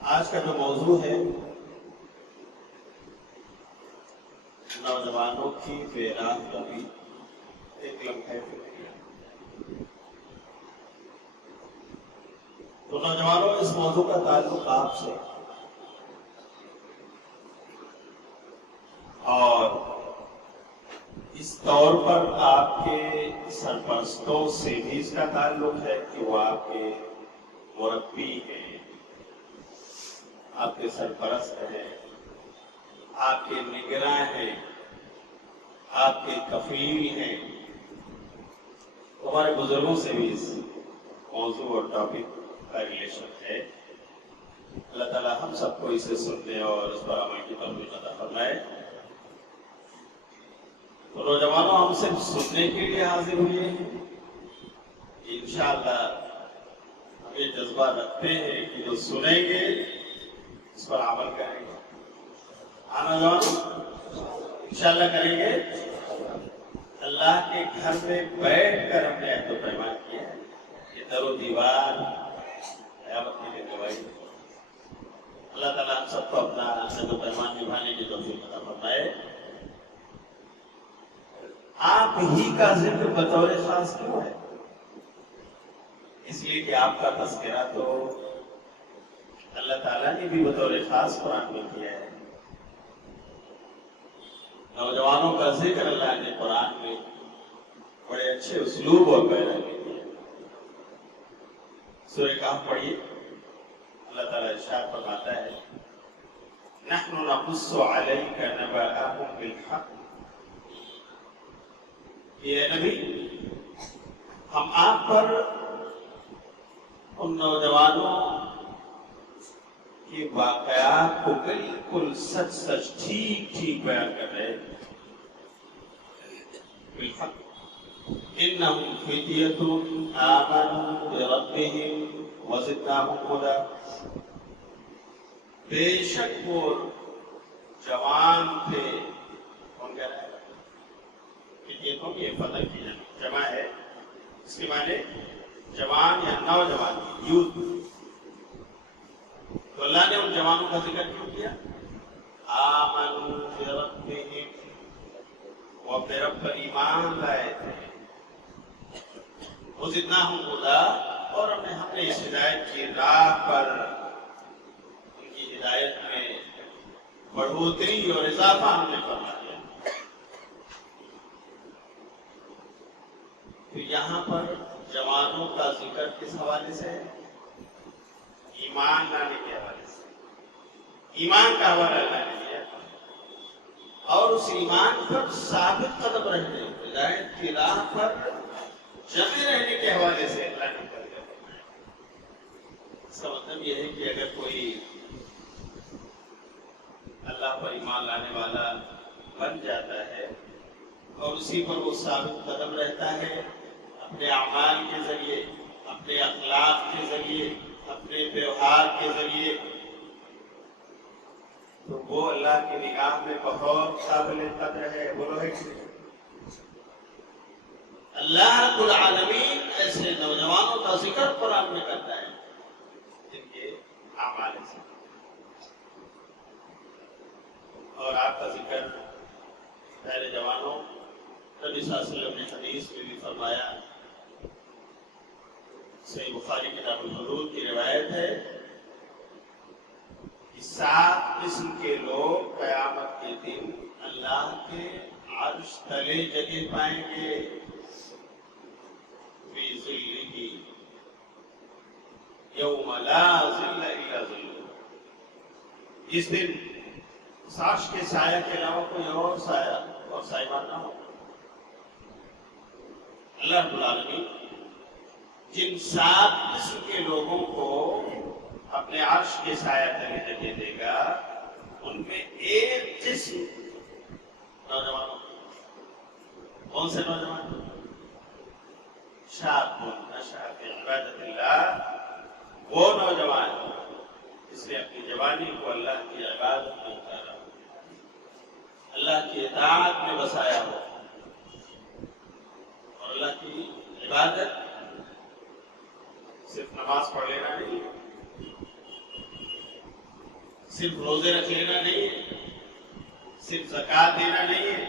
آج کا جو موضوع ہے نوجوانوں کی فیراغ روی ایک لمحہ فکریہ۔ تو نوجوانوں، اس موضوع کا تعلق آپ سے اور اس طور پر آپ کے سرپرستوں سے بھی اس کا تعلق ہے کہ وہ آپ کے مربی ہیں، آپ کے سرپرست ہیں، آپ کے نگراں ہیں، آپ کے کفیل ہیں۔ ہمارے بزرگوں سے بھی اس موضوع اور ٹاپک کا ریلیشن ہے۔ اللہ تعالیٰ ہم سب کو اسے سننے اور اس پر عمل کی توفیق عطا فرمائے۔ تو نوجوانوں، ہم صرف سننے کے لیے حاضر ہوئے ہیں، انشاءاللہ ہم یہ جذبہ رکھتے ہیں کہ جو سنیں گے اس پر عمل کریں گے۔ نوجوانوں، انشاءاللہ کریں گے۔ اللہ کے گھر میں بیٹھ کر ہم نے عہد و پیمان کیا ہے، یہ در و دیوار قیامت کے لیے گواہی ہے۔ اللہ تعالیٰ ہم سب کو اپنا عہد و پیمان نبھانے کی توفیق عطا فرمائے۔ آپ ہی کا ذکر بطور خاص کیوں ہے؟ اس لیے کہ آپ کا تذکرہ تو اللہ تعالیٰ نے بھی بطور خاص قرآن میں کیا ہے۔ نوجوانوں کا ذکر اللہ نے قرآن میں بڑے اچھے اسلوب اور پیرا میں کیا۔ سورہ کہف پڑھیے، اللہ تعالیٰ ارشاد فرماتا ہے، نحن نقص علیک نبأهم بالحق۔ یہ نبی، ہم آپ پر ان نوجوانوں کے واقعات کو بالکل سچ سچ ٹھیک ٹھیک بیان کر رہے ہیں۔ بالحق انہم فتیۃ آمنوا بربہم وزدناہم ہدی۔ بے شک وہ جوان تھے، کون کہہ رہا ہے؟ فتیتوں کی فتح کی جمع ہے، اس کے معنی جوان یا نوجوان، یوتھ۔ تو اللہ نے ان جوانوں کا ذکر کیوں کیا؟ آمنوا بربہم، وہ اپنے رب پر ایمان لائے تھے، وزدناہم ہدی، اور ہم نے اس ہدایت کی راہ پر ان کی ہدایت میں بڑھوتری اور اضافہ ہم نے فرما دیا۔ تو یہاں پر جوانوں کا ذکر کس حوالے سے ہے؟ ایمان لانے کے حوالے سے۔ ایمان کا حوالہ اللہ نے دیا اور اس ایمان پر ثابت قدم رہنے، ہدایت کی راہ پر جمے رہنے کے حوالے سے اللہ نے کر دیا۔ اس کا مطلب یہ ہے کہ اگر کوئی اللہ پر ایمان لانے والا بن جاتا ہے اور اسی پر وہ ثابت قدم رہتا ہے، اپنے اعمال کے ذریعے، اپنے اخلاق کے ذریعے، اپنے ویوہار کے ذریعے، تو وہ اللہ کی نگاہ میں بہت قابل قدر ہے۔ بولو ہے کہ اللہ رب العالمین ایسے نوجوانوں کا ذکر قرآن میں کرتا ہے جن کے اعمال سے، اور آپ کا ذکر پہلے جوانوں، نبی صلی اللہ علیہ وسلم نے حدیث میں بھی فرمایا، صحیح بخاری کتاب الحدود کی روایت ہے کہ 7 قسم کے لوگ قیامت کے دن اللہ کے عرش تلے جگہ پائیں گے، فی ظلہ یوم لا ظل الا ظلہ۔ اس دن اس عرش کے سایہ کے علاوہ کوئی اور سایہ اور سائبان نہ ہو۔ اللہ رب العالمین جن 7 قسم کے لوگوں کو اپنے عرش کے سایہ تلے جگہ دے گا، ان میں ایک قسم نوجوانوں، کون سے نوجوان؟ شاب نشأ فی عبادت اللہ، وہ نوجوان جس نے اپنی جوانی کو اللہ کی عبادت میں اتارا، اللہ کی اطاعت میں بسایا ہو، اور اللہ کی عبادت صرف نماز پڑھ لینا نہیں، صرف روزے رکھ لینا نہیں ہے، صرف زکات دینا نہیں ہے.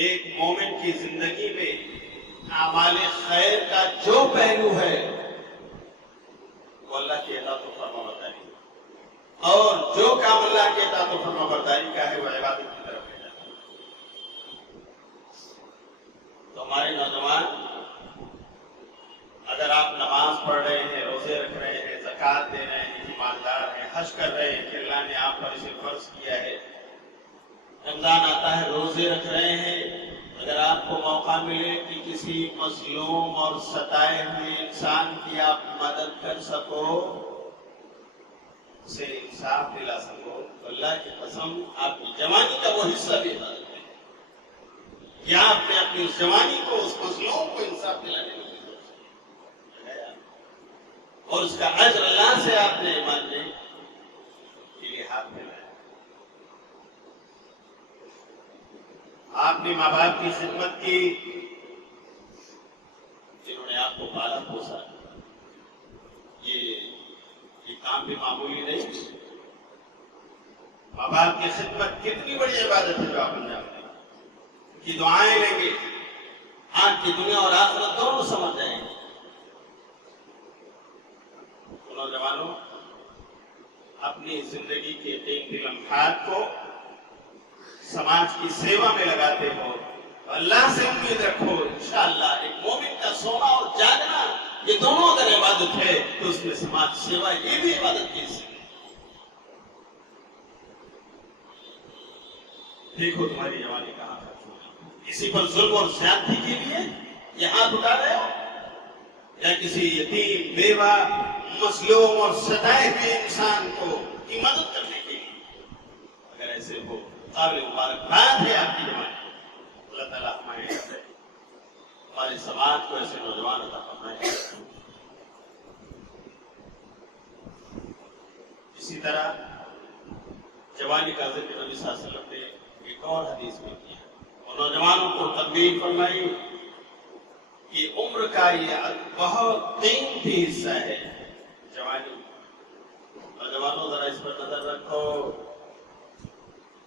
ایک مومن کی زندگی میں اعمال خیر کا جو پہلو ہے وہ اللہ کی اطاعت و فرمانبرداری، اور جو کام اللہ کی اطاعت و فرمانبرداری کا ہے وہ عبادت کی طرف لے جاتا ہے. تو ہمارے نوجوان، اگر آپ نماز پڑھ رہے ہیں، روزے رکھ رہے ہیں، زکات دے رہے ہیں، ایماندار ہیں، حج کر رہے ہیں کہ اللہ نے آپ پر اسے فرض کیا ہے، رمضان آتا ہے روزے رکھ رہے ہیں، اگر آپ کو موقع ملے کہ کسی مظلوم اور ستائے ہوئے انسان کی آپ مدد کر سکو، اسے انصاف دلا سکو، تو اللہ کی قسم آپ کی جوانی کا وہ حصہ بھی عبادت ہے. یا آپ نے اپنی جوانی کو اس مظلوم کو انصاف دلانے کی اور اس کا اجر اللہ سے آپ نے ماننے کے لیے ہاتھ ملایا. آپ نے ماں باپ کی خدمت کی جنہوں نے آپ کو پالا پوسا. یہ کام بھی معمولی نہیں. ماں باپ کی خدمت کتنی بڑی عبادت ہے جو آپ انجام دیں. ان کی دعائیں لیں گے، آج کی دنیا اور آخرت دونوں سمجھ جائیں گے. نوجوانوں، اپنی زندگی کے قیمتی لمحات کو سماج کی سیوا میں لگاتے ہو، اللہ سے امید رکھو انشاءاللہ ایک مومن کا سونا اور جاگنا یہ دونوں اگر عبادت ہے تو اس میں سماج سیوا یہ بھی عبادت کی حصہ ہے. دیکھو تمہاری جوانی کہاں خرچ ہوئی. کسی پر ظلم اور زیادتی کے لیے یہ ہاتھ اٹھا رہے ہو، یا کسی یتیم، بیوہ، مظلوم اور ستائے ہوئے انسان کی مدد کرنے کے لیے. اگر ایسے ہو قابل مبارکباد ہے آپ کی جوانی. اللہ تعالیٰ ہمارے سماج کو ایسے نوجوان عطا فرمائے. اسی طرح جوانی کا ذکر نبی صلی اللہ علیہ وسلم نے ایک اور حدیث میں کیا اور نوجوانوں کو تنبیہ فرمائی کہ عمر کا یہ بہت قیمتی حصہ ہے جوانی. نوجوانوں ذرا اس پر نظر رکھو.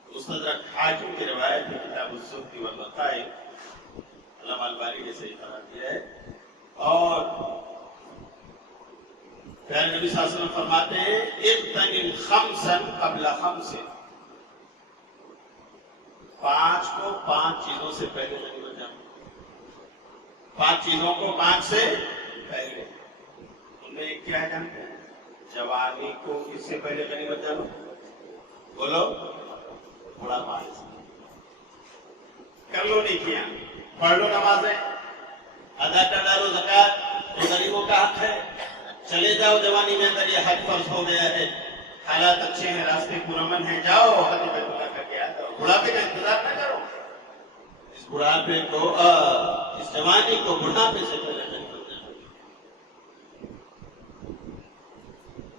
مستدرک حاکم کی روایت ہے کتاب الزہد والرقائق، علامہ البانی نے صحیح قرار دیا ہے. اور پیارے نبی صلی اللہ علیہ وسلم فرماتے ہیں اغتنم خمسا قبل خمس. 5 کو 5 چیزوں سے پہلے غنیمت جانو. 5 چیزوں کو 5 سے پہلے. ان میں ایک کیا ہے جانتے ہیں؟ جوانی کو کس سے پہلے غنیمت جانو؟ بولو. بڑا پاس کر لو نیکیاں، پڑھ لو نمازیں، ادا کر ڈالو زکات، تو غریبوں کا حق ہے. چلے جاؤ جوانی میں اگر یہ حج فرض ہو گیا ہے، حالات اچھے ہیں، راستے پرامن ہیں، جاؤ حج بیت اللہ کر کے آ جاؤ. بڑھاپے کا انتظار نہ کرو. اس بڑھاپے کو اس جوانی کو بڑھاپے سے پہلے غنیمت جانو.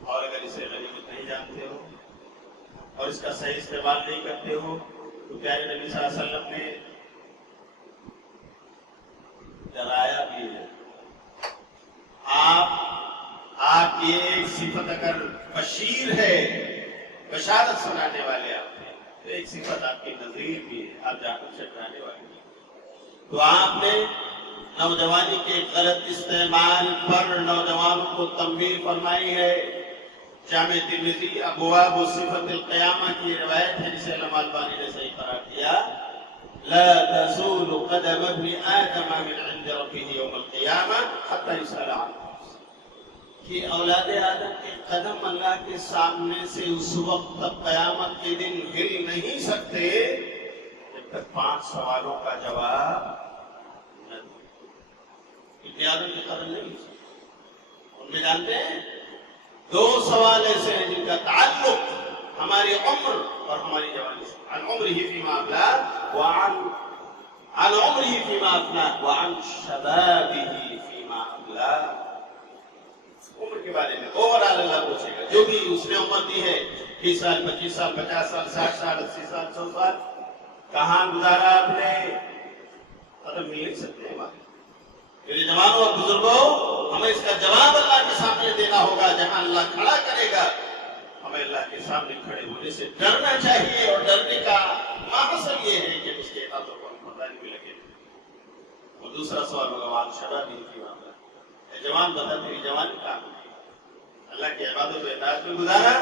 اور اگر اسے غنیمت نہیں جانتے ہو اور اس کا صحیح استعمال نہیں کرتے ہو تو پیارے نبی صلی اللہ علیہ وسلم نے ڈرایا بھی ہے. آپ کی ایک صفت اگر بشیر ہے، بشارت سنانے والے آپ ہیں، تو ایک صفت آپ کی نظیر بھی ہے، آپ جانب سے ڈرانے والے ہیں. تو آپ نے نوجوانی کے غلط استعمال پر نوجوانوں کو تنبیہ فرمائی ہے. جامع ترمذی ابواب صفت القیامہ کی روایت ہے جسے علامہ البانی نے صحیح قرار دیا. لا تزول قدم ابن آدم من عند ربه يوم القیامہ حتى يسأل عنه. کہ اولاد آدم کے قدم اللہ کے سامنے سے اس وقت تک قیامت کے دن ہل نہیں سکتے جب تک 5 سوالوں کا جواب نہ دے. ابن آدم کے قدم نہیں ہل سکتے. ان میں جانتے ہیں 2 سوال ایسے ہیں جن کا تعلق ہماری عمر اور ہماری جوانی سے. عن عمره فيما أبلاه عن عمره فيما أفناه وعن شبابه فيما أبلاه. عمر کے بارے میں اوورال اللہ پوچھے گا. جو بھی اس نے عمر دی ہے 20 سال 25 سال 50 سال 60 سال 80 سال 100 سال کہاں گزارا آپ نے؟ قدم مل نہیں سکتے ہمارے. میرے جوانوں اور بزرگوں، ہمیں اس کا جواب اللہ کے سامنے دینا ہوگا. جہاں اللہ کھڑا کرے گا ہمیں اللہ کے سامنے کھڑے ہونے سے ڈرنا چاہیے، اور ڈرنے کا مقصد یہ ہے کہ اس کے اطاعت کو ہم پتہ نہیں لگے۔ اور دوسرا سوال ہوگا وہاں شباب کی معاملہ، اے جوان بتا تیری جوانی کہاں ہوئی؟ اللہ کی عبادت و اطاعت میں گزارا،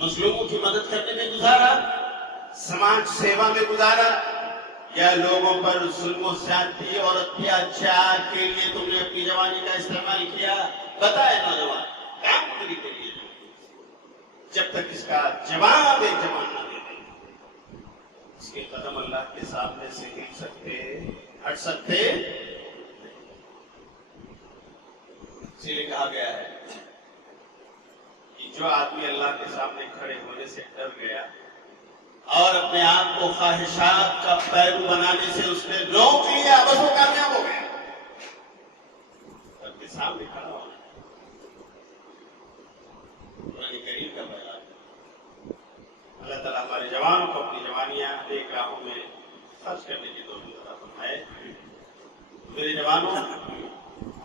مظلوموں کی مدد کرنے میں گزارا، سماج سیوا میں گزارا، یا لوگوں پر ظلم و زیادتی اور اتیاچار کے لیے تم نے اپنی جوانی کا استعمال کیا؟ بتائے نوجوان کام پوری کے لیے، جب تک اس کا جواب ایک جوان نہ دے دے اس کے قدم اللہ کے سامنے سے ہل سکتے ہٹ سکتے۔ اسی لیے کہا گیا ہے کہ جو آدمی اللہ کے سامنے کھڑے ہونے سے ڈر گیا اور اپنے آپ کو خواہشات کا پیرو بنانے سے اس نے روک لیا، بس وہ کامیاب ہو گیا۔ رب کے سامنے کھڑا ہونا قرآن کریم کا بیان۔ اللہ تعالیٰ ہمارے جوانوں کو اپنی جوانیاں ایک راہوں میں خرچ کرنے کی توفیق عطا فرمائے۔ میرے جوانوں،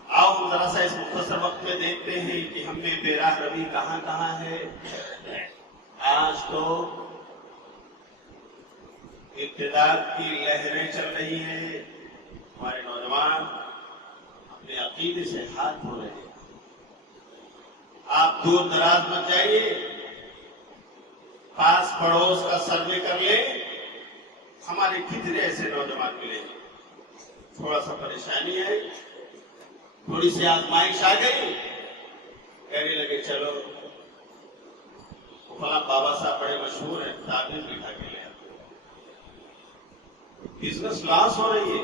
آؤ ہم ذرا سا اس مختصر وقت میں دیکھتے ہیں کہ ہم میں بے راہ روی کہاں کہاں ہے۔ آج تو ابتداء کی لہریں چل رہی ہیں، ہمارے نوجوان اپنے عقیدے سے ہاتھ دھو رہے ہیں۔ آپ دور دراز مت جائیے، پاس پڑوس کا سروے کر لیں، ہمارے کتنے ایسے نوجوان ملیں گے تھوڑا سا پریشانی ہے، تھوڑی سی آزمائش آ گئی، کہنے لگے چلو فلاں بابا صاحب بڑے مشہور ہیں، تعبیر لکھا کے لے آتے۔ بزنس لاس ہو رہی ہے،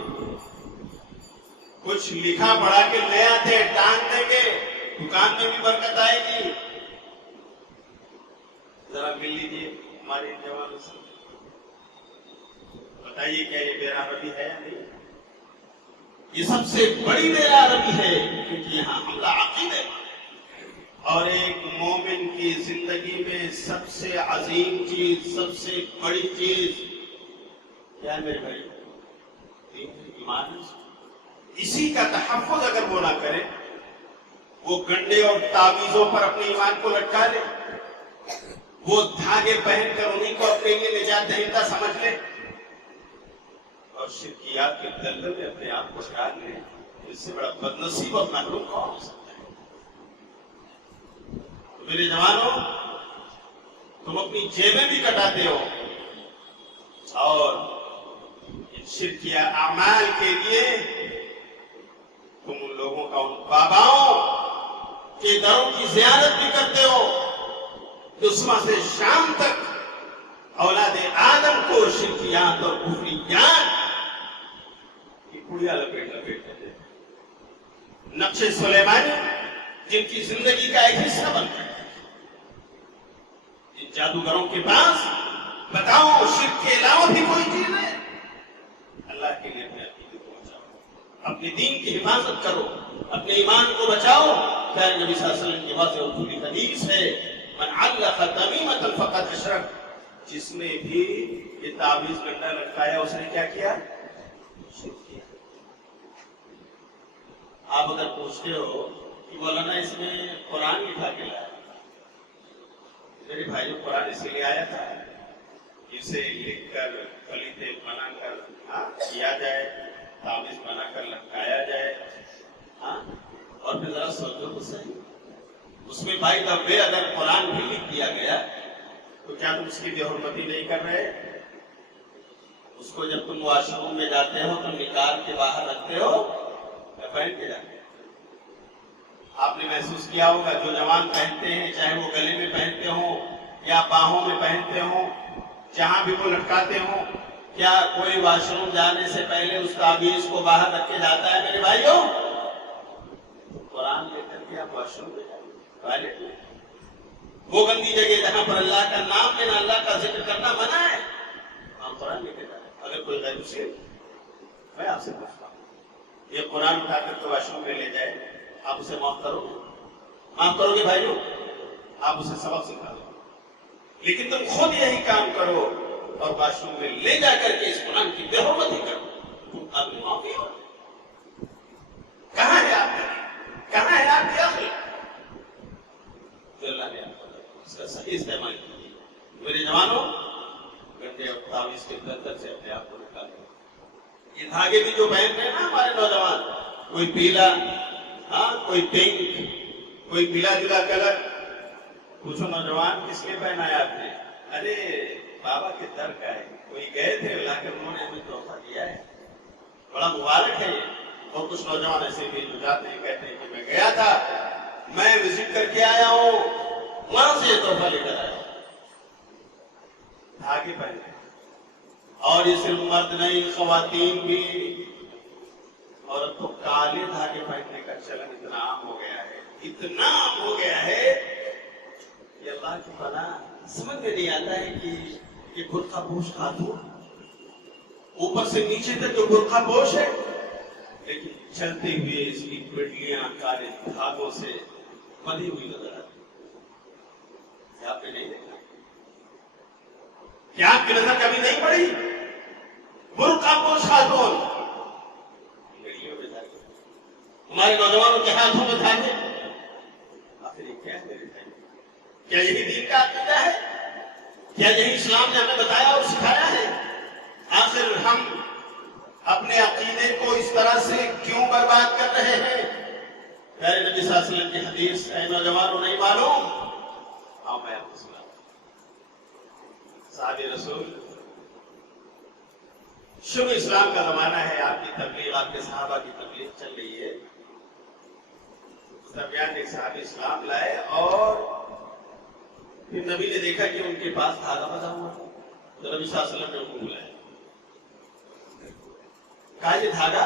کچھ لکھا پڑھا کے لے آتے، ٹانگ دیں گے، دکان میں بھی برکت آئے گی۔ ذرا مل لیجیے ہمارے جوانوں سے، بتائیے کیا یہ بے راہ روی ہے یا نہیں؟ یہ سب سے بڑی بے راہ روی ہے، کیونکہ یہاں حملہ عقیدے اور ایک مومن کی زندگی میں سب سے عظیم چیز، سب سے بڑی چیز کیا ہے میرے بھائی؟ ایمان۔ اسی کا تحفظ اگر وہ نہ کرے، وہ گنڈے اور تعویذوں پر اپنے ایمان کو لٹکا لے، وہ دھاگے پہن کر انہیں کو اپنے لیے نجات دہندہ سمجھ لے اور شرکیات کے دلدل میں اپنے آپ کو ڈال لے، اس سے بڑا بدنصیب اور محروم کون ہو سکتا ہے؟ تو میرے جوانوں، تم اپنی جیبیں بھی کٹاتے ہو اور ان شرکیہ اعمال کے لیے تم ان لوگوں کا، ان باباؤں کے دروں کی زیارت بھی کرتے ہو جو صبح سے شام تک اولاد آدم کو شرکیات اور کفریات کی پڑیا لپیٹ دیتے ہیں۔ نقش سلیمانی جن کی زندگی کا ایک حصہ بن گیا ہے، جن جادوگروں کے پاس بتاؤ شرک کے علاوہ بھی کوئی چیز ہے؟ اللہ کے لیے اپنے عقیدے کو بچاؤ، اپنے دین کی حفاظت کرو، اپنے ایمان کو بچاؤ۔ پیارے نبی صلی اللہ علیہ وسلم کی واضح اور پوری حدیث ہے، من علق تمیمۃ فقد اشرک، جس نے بھی یہ تعویذ گنڈا لٹکایا اس نے کیا کیا؟ شرک کیا۔ آپ اگر پوچھتے ہو کہ مولانا اس میں قرآن لکھا کے لایا، میرے بھائی قرآن اس لیے آیا تھا اسے لکھ کر خلیطے بنا کر کیا جائے، تعویذ بنا کر لٹکایا جائے، اور پھر ذرا سوچو تو صحیح، اس میں بھائی دبے اگر قرآن بھی لکھ دیا گیا تو کیا تم اس کی بے حرمتی نہیں کر رہے؟ اس کو جب تم واش روم میں جاتے ہو تو نکال کے باہر رکھتے ہو یا پہن کے جاتے ہو؟ آپ نے محسوس کیا ہوگا جو جوان پہنتے ہیں، چاہے وہ گلے میں پہنتے ہوں یا باہوں میں پہنتے ہوں، جہاں بھی وہ لٹکاتے ہوں، کیا کوئی واش روم جانے سے پہلے اس تعویذ کو باہر رکھ کے جاتا ہے میرے بھائیوں؟ قرآن لے کر کے آپ واش روم میں جائیں، ٹوائلٹ میں، وہ گندی جگہ جہاں پر اللہ کا نام لینا، اللہ کا ذکر کرنا منع ہے، ہم قرآن لے کے جائیں۔ اگر کوئی غیر مسلم، میں آپ سے پوچھتا ہوں، یہ قرآن اٹھا کر تو واش روم میں لے جائے، آپ اسے معاف کرو گے؟ معاف کرو گے بھائیوں؟ آپ اسے سبق سکھا دو، لیکن تم خود یہی کام کرو اور واش روم میں لے جا کر کے اس قرآن کی بے حرمتی کرو، تم قابل معافی ہو؟ کہاں ہے آپ کا؟ کہاں ہے آپ کی عقل جو اللہ نے آپ کو دی؟ اس کا صحیح استعمال کیجیے. میرے جوانوں گنڈے اور تعویذ کے دفتر سے اپنے آپ کو نکالیں. یہ دھاگے بھی جو پہنتے ہیں نا ہمارے نوجوان، کوئی پیلا، کوئی پنک، کوئی ملا جلا کلر. پوچھو نوجوان کس لیے پہنا ہے آپ نے؟ ارے بابا کے در کا ہے، کوئی گئے تھے لا کر انہوں نے ہمیں تحفہ دیا ہے، بڑا مبارک ہے یہ. اور کچھ نوجوان ایسے بھی جو جاتے ہیں کہتے ہیں کہ میں گیا تھا، میں وزٹ کر کے آیا ہوں، وہاں سے یہ تحفہ لے کر آیا ہوں. دھاگے پہنے. اور یہ صرف مرد نہیں، خواتین بھی. اور اب تو کالے دھاگے پہننے کا چلن اتنا عام ہو گیا ہے، اتنا عام ہو گیا ہے کہ اللہ کی پناہ سمجھ میں نہیں آتا ہے کہ یہ برقع پوش خاتون اوپر سے نیچے تک جو برقع پوش ہے، لیکن چلتے ہوئے اس کی پنڈلیاں کالے دھاگوں سے بندھی ہوئی نظر آتی. کیا آپ نے نہیں دیکھا؟ کیا آپ کی نظر کبھی نہیں پڑی؟ برقع پوش خاتون گڑیوں میں دھاگے، ہمارے نوجوانوں کے ہاتھوں میں دھاگے. آخر یہ کیا ہے میرے بھائی؟ کیا یہی دین کا عقیدہ ہے؟ کیا یہی اسلام نے ہمیں بتایا اور سکھایا ہے؟ آخر ہم اپنے عقیدے کو اس طرح سے کیوں برباد کر رہے ہیں؟ پیارے نبی صلی اللہ علیہ وسلم کی حدیث اے نوجوانوں نہیں معلوم؟ آؤ میں آپ کو سناتا ہوں. صحابی رسول، شروع اسلام کا زمانہ ہے، آپ کی تبلیغ، آپ کے صحابہ کی تبلیغ چل رہی ہے. اس درمیان ایک صحابی اسلام لائے اور پھر نبی نے دیکھا کہ ان کے پاس دھاگا بندھا ہوا تھا. تو نبی صلی اللہ علیہ وسلم نے ان کو بلایا، کہا یہ دھاگا؟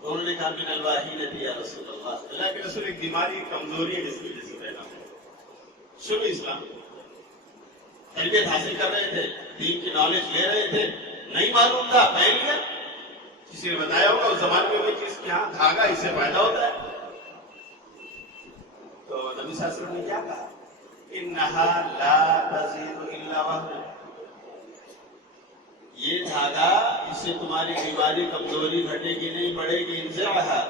تو انہوں نے کہا من الواحینۃ یا رسول اللہ، اللہ کے رسول ایک بیماری، کمزوری ہے جس کی وجہ سے پہنا ہے. شروع اسلام تربیت حاصل کر رہے تھے، دین کی نالج لے رہے تھے، نہیں معلوم تھا، پہن لیا. کسی نے بتایا ہوگا اس زمانے میں چیز کہ ہاں دھاگا اس سے پیدا ہوتا ہے. تو نبی صلی اللہ علیہ وسلم نے کیا کہا؟ انہا لا تزید الا وہنا، یہ دھاگا اس سے تمہاری بیماری کمزوری گھٹے گی نہیں، بڑھے گی. انزعها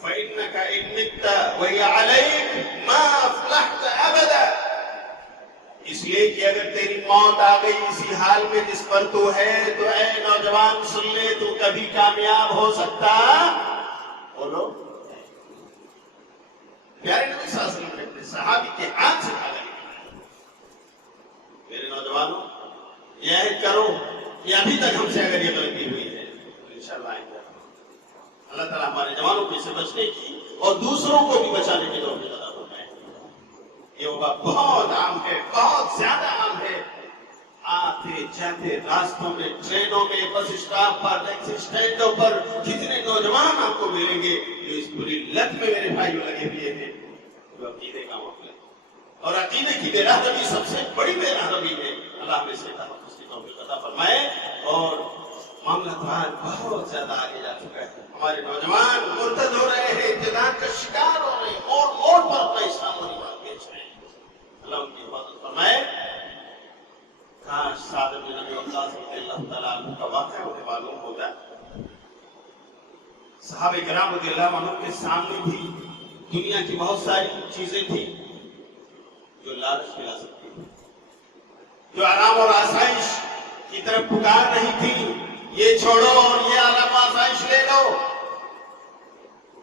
فإنك إن مت وهي عليك ما أفلحت أبدا. اس لیے کہ اگر تیری موت آ گئی اسی حال میں جس پر تو ہے، تو اے نوجوان سن لے، تو کبھی کامیاب ہو سکتا بولو. پیارے نبی صلی اللہ علیہ وسلم نے اپنے صحابی کے ہاتھ سے دھاگا نکالا. میرے نوجوانوں یہ عہد کرو کہ ابھی تک ہم سے اگر یہ غلطی ہوئی ہے تو انشاءاللہ آئندہ اللہ تعالیٰ ہمارے جوانوں کو اس سے بچنے کی اور دوسروں کو بھی بچانے کی توفیق عطا فرمائے. یہ وبا بہت عام ہے، بہت زیادہ عام ہے. آتے جاتے راستوں میں، ٹرینوں میں، بس اسٹاپ پر، ٹیکسی اسٹینڈوں پر کتنے نوجوان آپ کو ملیں گے جو اس پوری لت میں میرے بھائیوں لگے ہوئے ہیں، جو عقیدے کا معاملہ. اور عقیدے کی بے رحمی سب سے بڑی بے رحمی ہے. اللہ میں سے اس کی توفیق عطا فرمائے. اور معاملہ بہت زیادہ آگے جا چکا ہے. ہمارے نوجوان مرتد ہو رہے ہیں، ارتداد کا شکار ہو رہے ہیں، موڑ پر اپنا اسلام و ایمان بیچ رہے ہیں. اللہ ان کی حفاظت فرمائے. کاش سعد بن ابی وقاص رضی اللہ تعالیٰ عنہ کا واقعہ انہیں معلوم ہوتا. صحابہ کرام رضی اللہ عنہ کے سامنے بھی دنیا کی بہت ساری چیزیں تھیں جو لالچ دلا سکتی تھی، جو آرام اور آسائش کی طرف پکار نہیں تھی، یہ چھوڑو اور یہ آرام و آسائش لے لو.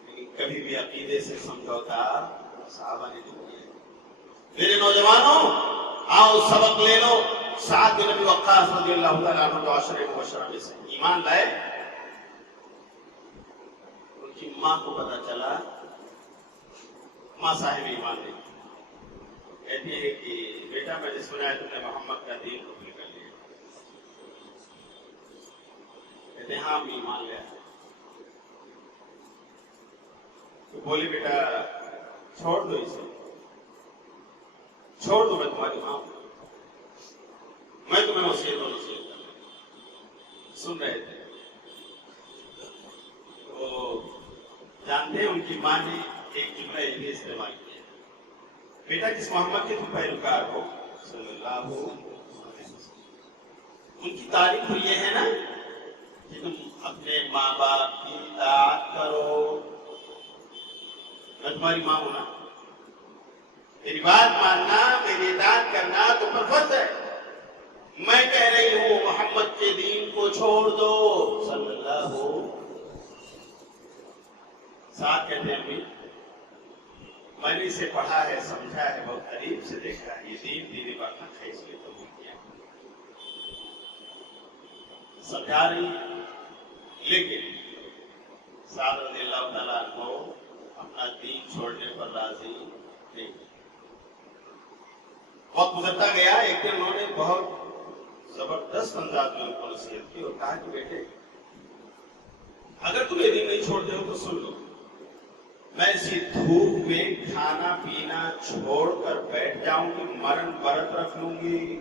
لیکن کبھی بھی عقیدے سے سمجھوتا صحابہ نے نہیں کیا. میرے نوجوانوں آؤ سبق لے لو. سعد بن ابی وقاص رضی اللہ تعالیٰ عنہ جو عشرہ مبشرہ میں سے ایمان لائے، ان کی ماں کو پتا چلا، ماں صاحب ایمان نہیں، کہتی ہے کہ بیٹا میں نے سنا ہے تم نے محمد کا دین قبول کر لیا. کہتے ہیں ہاں ایمان لیا. تو بولی بیٹا چھوڑ دو اسے، چھوڑ دو، میں تمہاری ماں ہوں، میں تمہیں وصیت و نصیحت کر رہا ہوں. سن رہے تھے تو جانتے ہیں ان کی ماں نے ایک جملہ یہ بھی استعمال کیا، بیٹا کس محمد کے تم پیروکار ہو صلی اللہ علیہ وسلم. ان کی تعریف تو یہ ہے نا کہ تم اپنے ماں باپ کی اطاعت کرو. میں تمہاری ماں ہوں نا، میری بات ماننا، میری اطاعت کرنا تو پر فرض ہے. میں کہہ رہی ہوں محمد کے دین کو چھوڑ دو صلی اللہ ہو. ساتھ کہتے ہیں امی میں نے اسے پڑھا ہے، سمجھا ہے، بہت قریب سے دیکھا ہے، یہ دین برحق ہے، اس لیے تو کیا سمجھا رہی. لیکن سعد رضی اللہ تعالیٰ کو اپنا دین چھوڑنے پر راضی نہیں. وقت گزرتا گیا. ایک دن انہوں نے بہت زبردست انداز میں ان کو نصیحت کی اور کہا کہ بیٹے اگر تم یہ دین نہیں چھوڑتے ہو تو سن لو، میں اسی دھوپ میں کھانا پینا چھوڑ کر بیٹھ جاؤں گی، مرن برت رکھ لوں گی،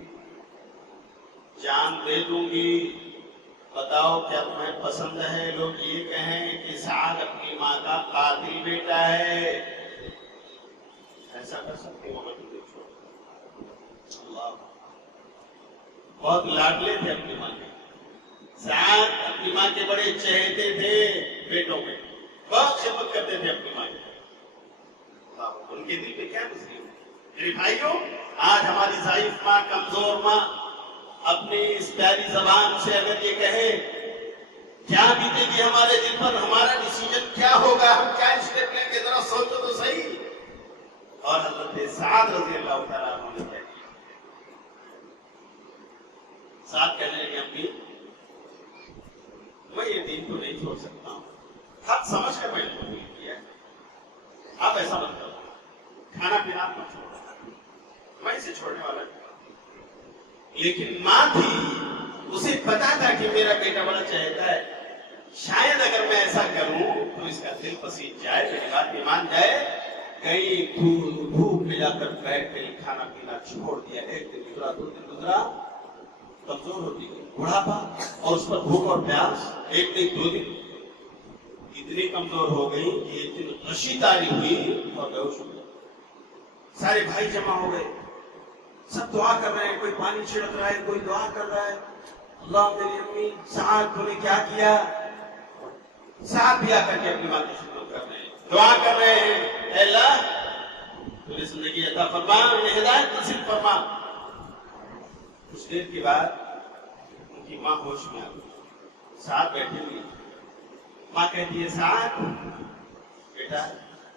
جان دے دوں گی. بتاؤ کیا تمہیں پسند ہے لوگ یہ کہیں کہ سعد اپنی ماں کا قاتل بیٹا ہے؟ ایسا کر سکتے ہو؟ اللہ بہت لاڈلے تھے اپنی ماں کے. سعد اپنی ماں کے بڑے چہتے تھے بیٹوں میں، بہت خدمت کرتے تھے اپنی ماں کی. ان کے دل میں کیا گزری؟ میرے بھائیوں، آج ہماری ضعیف ماں، کمزور ماں اپنی اس پیاری زبان سے اگر یہ کہے کیا بیتے گی ہمارے دل پر، ہمارا ڈیسیجن کیا ہوگا، ہم کیا اسٹیپ لیں گے، ذرا سوچو تو صحیح. اور حضرت سعد رضی اللہ تعالیٰ عنہ نے کیا کیا؟ سعد کہنے لگے امی میں یہ دین کو نہیں چھوڑ سکتا ہوں، حق سمجھ کر میں نے قبول کیا. آپ ایسا مت کرو، کھانا پینا مت چھوڑو، میں اسے چھوڑنے والا نہیں. لیکن ماں تھی، اسے پتا تھا کہ میرا بیٹا بڑا چاہتا ہے، شاید اگر میں ایسا کروں تو اس کا دل پسیج جائے، میری بات بھی مان جائے. کہیں دھوپ میں جا کر بیٹھ کہیں کھانا پینا چھوڑ دیا. ایک دن گزرا، دو دن گزرا، کمزور ہوتی گئی، بڑھاپا اور اس پر بھوک اور پیاس. ایک دن دو دن اتنی کمزور ہو گئی کہ ایک دن غشی طاری ہوئی اور بیہوش ہو گئی. سارے بھائی جمع ہو گئے، سب دعا کر رہے ہیں، کوئی پانی چھڑک رہا ہے، کوئی دعا کر رہا ہے. اللہ میری امی سعد تو نے کیا کیا؟ سعد بھی آ کر کے اپنی ماں کی خدمت کر رہے ہیں، دعا کر رہے ہیں، اے اللہ تو نے زندگی عطا فرما، انہیں ہدایت نصیب فرما. کچھ دیر کے بعد ان کی ماں ہوش میں آ گئی، سعد بیٹھے ہوئے. ماں کہتی ہے سعد بیٹا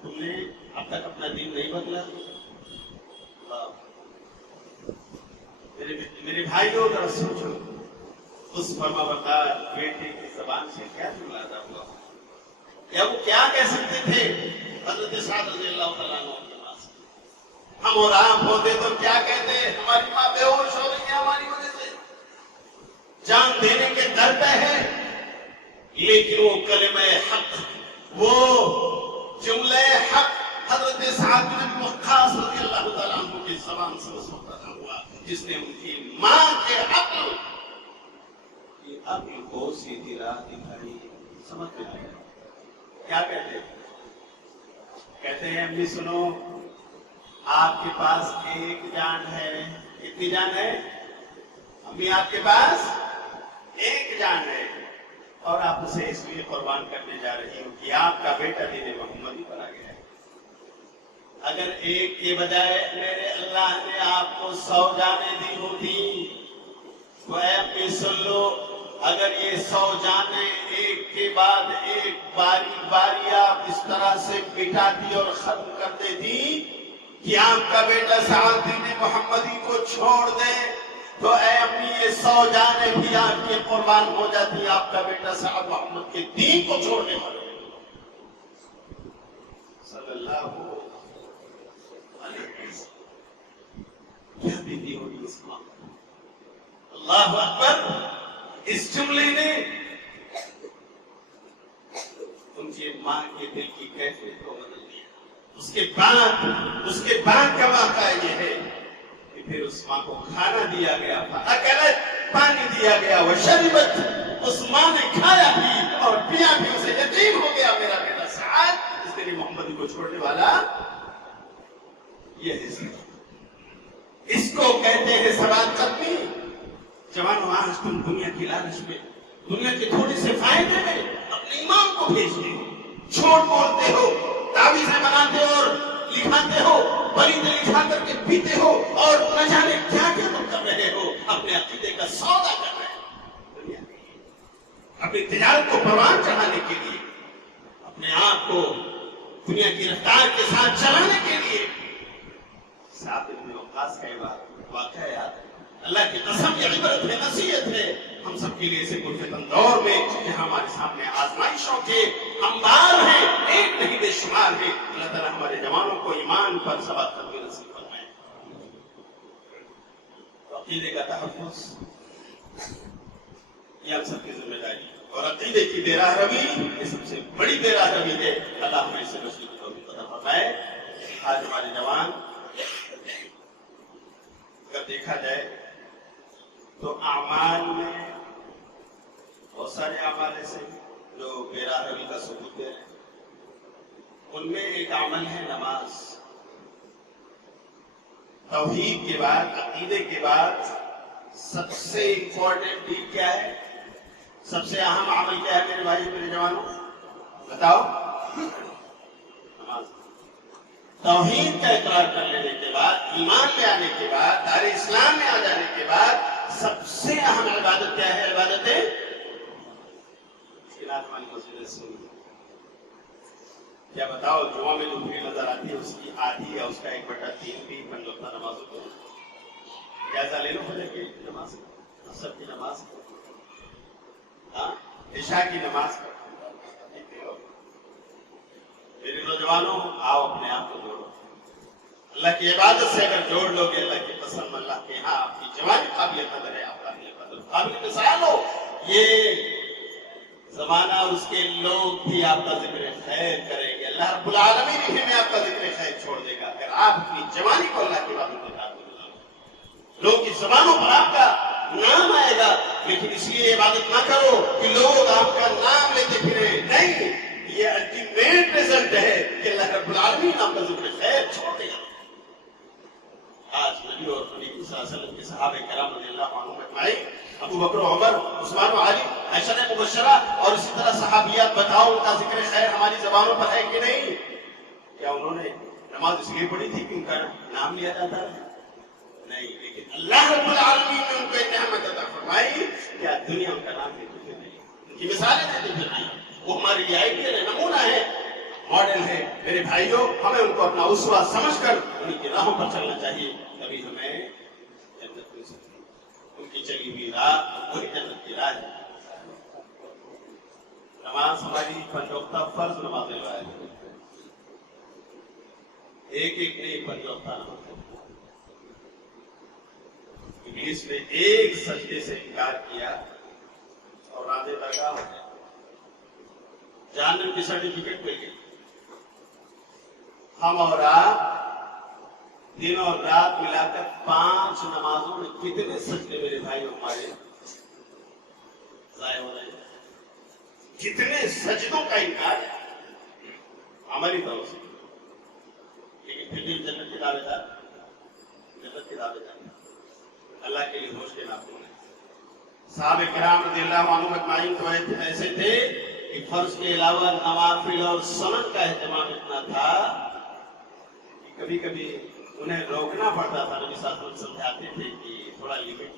تم نے اب تک اپنا دین نہیں بدلا. میرے بھائیوں ذرا سوچو اس فرما بردار بیٹے کی زبان سے کیا جملہ ادا ہوا، یا وہ کیا کہہ سکتے تھے حضرت سعد رضی اللہ تعالیٰ عنہ کے پاس. ہم اور آپ ہوتے تو کیا کہتے؟ ہماری ماں بے ہوش ہو رہی ہے ہماری وجہ سے، جان دینے کے در پہ ہے، لیکن وہ کلمہ حق، وہ جملہ حق حضرت سعد بن ابی وقاص رضی اللہ تعالیٰ عنہ کی زبان سے اس وقت ادا ہوا جس نے ان کی ماں کے عقل کو سیدھی راہ دکھائی. سمجھ میں آیا کیا کہتے ہیں؟ کہتے ہیں امی سنو، آپ کے پاس ایک جان ہے. کتنی جان ہے امی؟ آپ کے پاس ایک جان ہے اور آپ اسے اس لیے قربان کرنے جا رہی ہوں کہ آپ کا بیٹا دین محمدی پر آ گیا ہے. اگر ایک کے بجائے میرے اللہ نے آپ کو 100 جانیں دی ہوتی تو اے امی سن لو، اگر یہ 100 جانیں ایک کے بعد ایک باری باری آپ اس طرح سے مٹاتی اور ختم کر دیتی کہ آپ کا بیٹا سعد دین محمدی کو چھوڑ دے تو اے امی یہ 100 جانیں بھی آپ کی قربان ہو جاتی، آپ کا بیٹا سعد محمد کے دین کو چھوڑنے والے صلی اللہ علیہ کیا بیتی ہوگی اس ماں. اللہ اکبر. اس جملے نے ان کی ماں کے دل کی کیفیت کو بدل دیا. اس کے بعد کا واقعہ یہ ہے کہ پھر اس ماں کو کھانا دیا گیا، اکلت پانی دیا گیا، وہ شربت، اس ماں نے کھایا بھی اور پیا بھی. اسے یقین ہو گیا میرا بیٹا سعد اس دن محمدی کو چھوڑنے والا یہ ہے. اس کو کہتے ہیں سواد قدمی. جوانوں آج تم دنیا کی لالچ میں، دنیا کے تھوڑے سے فائدے میں اپنے ایمان کو بھیجتے ہو، چھوڑ بولتے ہو، تعویذیں بناتے ہو اور لکھاتے ہو، بلی دلی کھا کر کے پیتے ہو اور نہ جانے کیا کیا تم کر رہے ہو، اپنے عقیدے کا سودا کر رہے ہو دنیا میں، اپنی تجارت کو پروان چڑھانے کے لیے، اپنے آپ کو دنیا کی رفتار کے ساتھ چلانے کے لیے۔ صاحب ابن وقاص کا واقعہ یاد ہے، اللہ کی قسم یہ عبرت ہے، نصیحت ہے ہم سب کے لیے، اسے پرفتن دور میں کہ ہمارے سامنے آزمائشوں کے انبار ہیں، ایک نہیں بے شمار ہیں۔ اللہ تعالیٰ ہمارے جوانوں کو ایمان پر ثبات قدمی نصیب فرمائے۔ عقیدے کا تحفظ یہ ہم سب کی ذمہ داری، اور عقیدے کی بے راہ روی یہ سب سے بڑی بے راہ روی ہے۔ اللہ ہمیں اس سے بچنے کی توفیق عطا فرمائے۔ آج ہمارے جوان اگر دیکھا جائے تو اعمال میں بہت سارے اعمال ایسے جو بے راہ روی کا ثبوت دے رہے ہیں، ان میں ایک عمل ہے نماز۔ توحید کے بعد، عقیدے کے بعد سب سے امپورٹنٹ چیز کیا ہے؟ سب سے اہم عمل کیا ہے میرے بھائی میرے جوانوں؟ بتاؤ۔ نماز۔ توحید کا اقرار کر لینے کے بعد، ایمان لے آنے کے بعد، دار اسلام میں آ جانے کے بعد سب سے اہم عبادت کیا ہے؟ عبادت ہے ہماری مسجد سنی۔ کیا بتاؤ، جمعہ میں جو بھیڑ نظر آتی ہے اس کی آدھی یا اس کا 1/3 بھی پنج وقتہ نمازوں کو جائزہ لے لو، فجر کی نماز، عصر کی نماز، عشاء کی نماز کا۔ میرے نوجوانوں، آؤ اپنے آپ کو جوڑو اللہ کی عبادت سے۔ اگر جوڑ لو گے اللہ کی قسم، اللہ کے ہاں آپ کی جوانی قابل قدر ہے، آپ قابل مثال ہو۔ یہ زمانہ اور اس کے لوگ بھی آپ کا ذکر خیر کریں گے، اللہ رب العالمین ہی میں آپ کا ذکر خیر چھوڑ دے گا اگر آپ اپنی جوانی کو اللہ کی عبادت میں کار گزارو۔ لوگوں کی زبانوں پر آپ کا نام آئے گا، لیکن اس لیے عبادت نہ کرو کہ لوگ آپ کا نام لیتے پھریں، نہیں، یہ الٹیمیٹ رزلٹ ہے کہ اللہ رب العالمین آپ کا ذکر خیر چھوڑ دے گا۔ آج نبی اور نبی صلی اللہ علیہ وسلم کے صحابہ کرام رضی اللہ عنہم اجمعین، ابو بکر و عمر، عثمان و علی، عائشہ مبشرہ اور اسی طرح صحابیات، بتاؤ ان کا ذکر خیر ہماری زبانوں پر ہے کہ نہیں؟ کیا انہوں نے نماز اس لیے پڑھی تھی کہ ان کا نام لیا جاتا ہے؟ نہیں، لیکن اللہ رب العالمین نے ان کو ایک نعمت عطا فرمائی کہ آج دنیا ان کا نام لیتے پھر نہیں، ان کی مثالیں دیتے پھر نہیں، وہ ہمارے لیے آئیڈیل ہے، نمونہ ہے، ماڈل ہے۔ میرے بھائیوں، ہمیں ان کو اپنا اسوہ سمجھ کر ان کی راہوں پر چلنا چاہیے، تبھی ہمیں جنت مل سکتی ہے۔ ان کی چلی ہوئی راہ وہی جنت کی راہ ہے۔ نماز ہماری پنج وقتہ فرض نماز ہے، ایک نہیں، پنج وقتہ نماز۔ ابلیس نے ایک سجدے سے انکار کیا اور راندے درگاہ ہو گئے، جہنم کی سرٹیفکیٹ مل گئی۔ ہم اور آپ دن اور رات ملا کر 5 نمازوں میں کتنے سجدے میرے بھائی ہمارے ضائع ہو رہے ہیں؟ کتنے سجدوں کا انکار ہے ہماری طرف سے، لیکن پھر بھی جنت کے دعوے دار، جنت کے دعوے دار اللہ کے لیے ہوش کے ناخن ہیں۔ صحابہ کرام رضی اللہ عنہم اجمعین تو ایسے تھے کہ فرض کے علاوہ نوافل اور سنت کا اہتمام اتنا تھا کہ کبھی کبھی انہیں روکنا پڑتا تھا۔ نبی صلی اللہ علیہ وسلم سمجھاتے تھے کہ تھوڑا لمٹ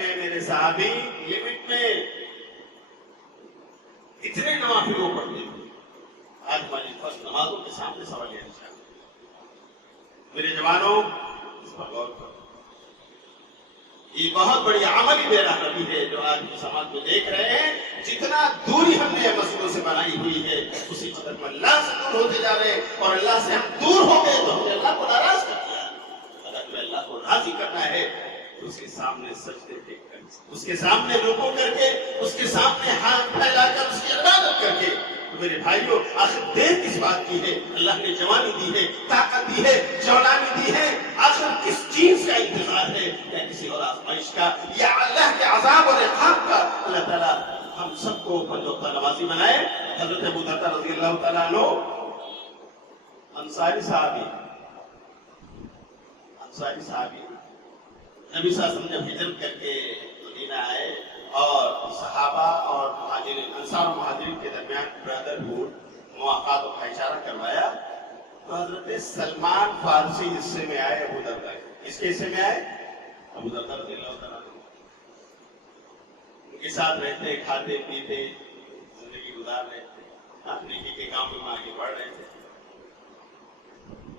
میں میرے صحابی، لمٹ میں اتنے نوافل وہ پڑھتے تھے۔ آج ہماری فرض نمازوں کے سامنے سوال یہ ہے، میرے جوانوں اس پر غور کرو۔ یہ بہت بڑی عملی بے راہ روی ہے جو آج کی سماج میں دیکھ رہے ہیں۔ جتنا دوری ہم نے مسئلوں سے بنائی ہوئی ہے، اسی قدر ہم اللہ سے دور ہوتے جا رہے ہیں، اور اللہ سے ہم دور ہو گئے تو ہم نے اللہ کو ناراض کر دیا۔ اگر تمہیں اللہ کو راضی کرنا ہے تو اس کے سامنے سجدے ٹیک کر، اس کے سامنے رکوع کر کے، اس کے سامنے ہاتھ پھیلا کر اس کی عبادت کر کے۔ تو میرے بھائیوں، آخر دیر کس بات کی ہے؟ اللہ نے جوانی دی ہے، طاقت دی ہے، جوانی دی ہے، آخر کس چیز کا انتظار ہے؟ یا کسی اور آزمائش کا، یا اللہ کے عذاب اور عقاب کا؟ اللہ تعالیٰ ہم سب کو پنج وقتہ نمازی بنائے۔ حضرت ابو درداء رضی اللہ تعالیٰ عنہ انصاری صحابی، نبی صلی اللہ علیہ وسلم جب ہجرت کر کے مدینہ آئے اور صحابہ اور مہاجرین، انصار و مہاجرین کے درمیان برادرہوڈ، مواقعات و بھائی چارہ کروایا، تو تو حضرت سلمان فارسی حصے میں آئے ابو دردہ کے. اس کے حصے میں آئے ابو دردہ رضی اللہ تعالیٰ عنہ. ان کے ساتھ رہتے, کھاتے پیتے زندگی گزار رہے تھے, نیکی کے کام میں آگے بڑھ رہے تھے.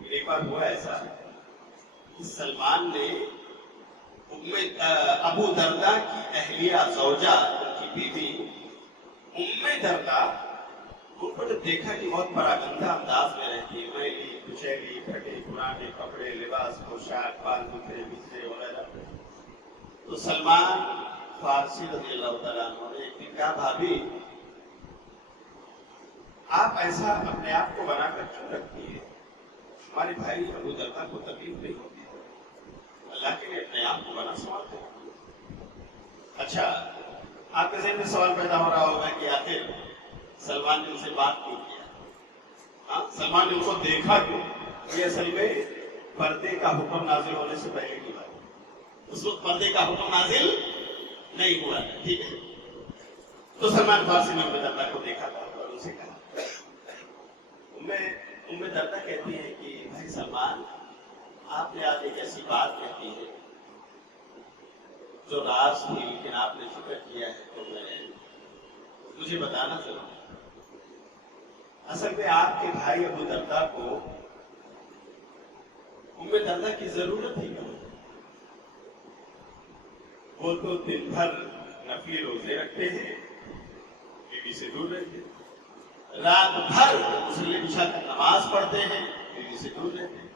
ایک بار ہوا ایسا کہ سلمان نے ابو دردہ کی اہلیہ زوجہ, ان کی بیوی ام دردہ, ان کو جب دیکھا کہ بہت پراگندہ انداز میں رہتی ہے, میلی کچیلی پھٹے پرانے کپڑے, لباس, پوشاک, بال بکھرے بکھرے وغیرہ, تو سلمان فارسی رضی اللہ تعالیٰ عنہ نے ایک دن کہا, بھابھی آپ ایسا اپنے آپ کو بنا کر کیوں رکھتی ہے؟ ہمارے بھائی ابو دردہ کو تکلیف نہیں ہوتی, اللہ کے لیے اپنے آپ کو بنا سنبھالتے ہیں. اچھا, آپ کے ذہن میں سوال پیدا ہو رہا ہوگا کہ آخر سلمان نے ان سے بات کیوں کیا, سلمان نے ان کو دیکھا کیوں؟ یہ اصل میں پردے کا حکم نازل ہونے سے پہلے کی بات ہے. اس وقت پردے کا حکم نازل نہیں ہوا ہے, ٹھیک ہے. تو سلمان فارسی نے ام دردہ کو دیکھا تھا اور ان سے کہا, ام دردہ کہتی ہے کہ بھائی سلمان, آپ نے آج ایک ایسی بات کہتی ہے جو راز تھی, لیکن آپ نے فکر کیا ہے تو مجھے بتانا ضرور. اصل میں آپ کے بھائی ابو دردہ کو ام دردہ کی ضرورت ہی کیا؟ وہ تو دن بھر نفلی روزے رکھتے ہیں, بیوی سے دور رہتے ہیں, رات بھر مصلی عشاء کی نماز پڑھتے ہیں, بیوی سے دور رہتے ہیں.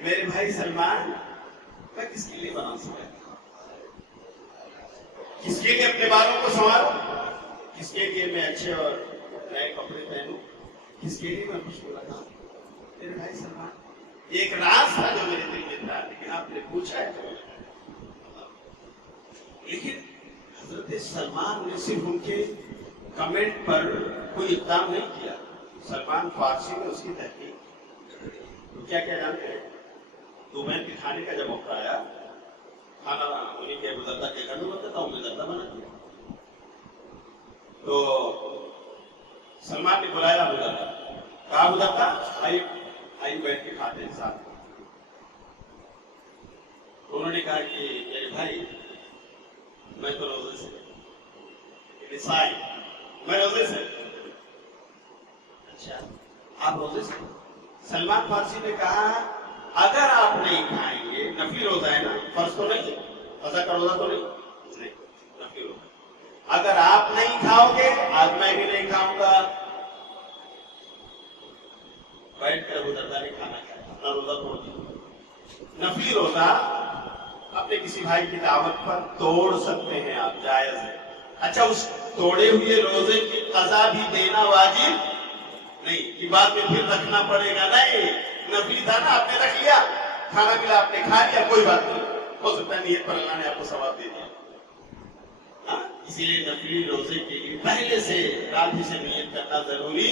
میرے بھائی سلمان, میں کس کے لیے بنا سکتا ہوں؟ کس کے لیے اپنے بالوں کو سنواروں؟ کس کے لیے میں اچھے اور نئے کپڑے پہنوں؟ کس کے لیے میں خوشبو لگاؤں؟ میرے بھائی سلمان, ایک راز تھا جو میرے دل میں تھا, لیکن آپ نے پوچھا ہے تو. لیکن حضرت سلمان نے صرف ان کے کمنٹ پر کوئی اقدام نہیں کیا. سلمان فارسی میں اس کی تحقیق کیا جانتے ہیں؟ دوپہر کے کھانے کا جب وقت آیا, کھانا انہیں کے ابو دردہ کے گھر میں بنتا تھا, ام دردہ بنا دیا. تو سلمان نے بلایا ابو دردہ, کہا ابو دردہ آئیے بیٹھ کے کھاتے ہیں ساتھ. انہوں نے کہا کہ میرے بھائی میں تو روزے سے, میں روزے سے. اچھا, آپ روزے سے؟ سلمان فارسی نے کہا, اگر آپ نہیں کھائیں گے, نفلی روزہ ہے نا, فرض تو نہیں ہے, قضا کا روزہ تو نہیں, نفلی روزہ, اگر آپ نہیں کھاؤ گے آج میں بھی نہیں کھاؤں گا. بیٹھ کر ابو دردہ نے کھانا کھایا, اپنا روزہ توڑ دیا. نفلی روزہ اپنے کسی بھائی کی دعوت پر توڑ سکتے ہیں آپ, جائز ہے. اچھا, اس توڑے ہوئے روزے کی قضا بھی دینا واجب نہیں کہ بعد میں پھر رکھنا پڑے گا, نہیں. نفلی تھا نا, آپ نے رکھ لیا, کھانا ملا آپ نے کھا لیا, کوئی بات نہیں, ہو سکتا ہے نیت پر اللہ نے آپ کو ثواب دے دیا. اسی لیے نفلی روزے کے لیے پہلے سے رات ہی سے نیت کرنا ضروری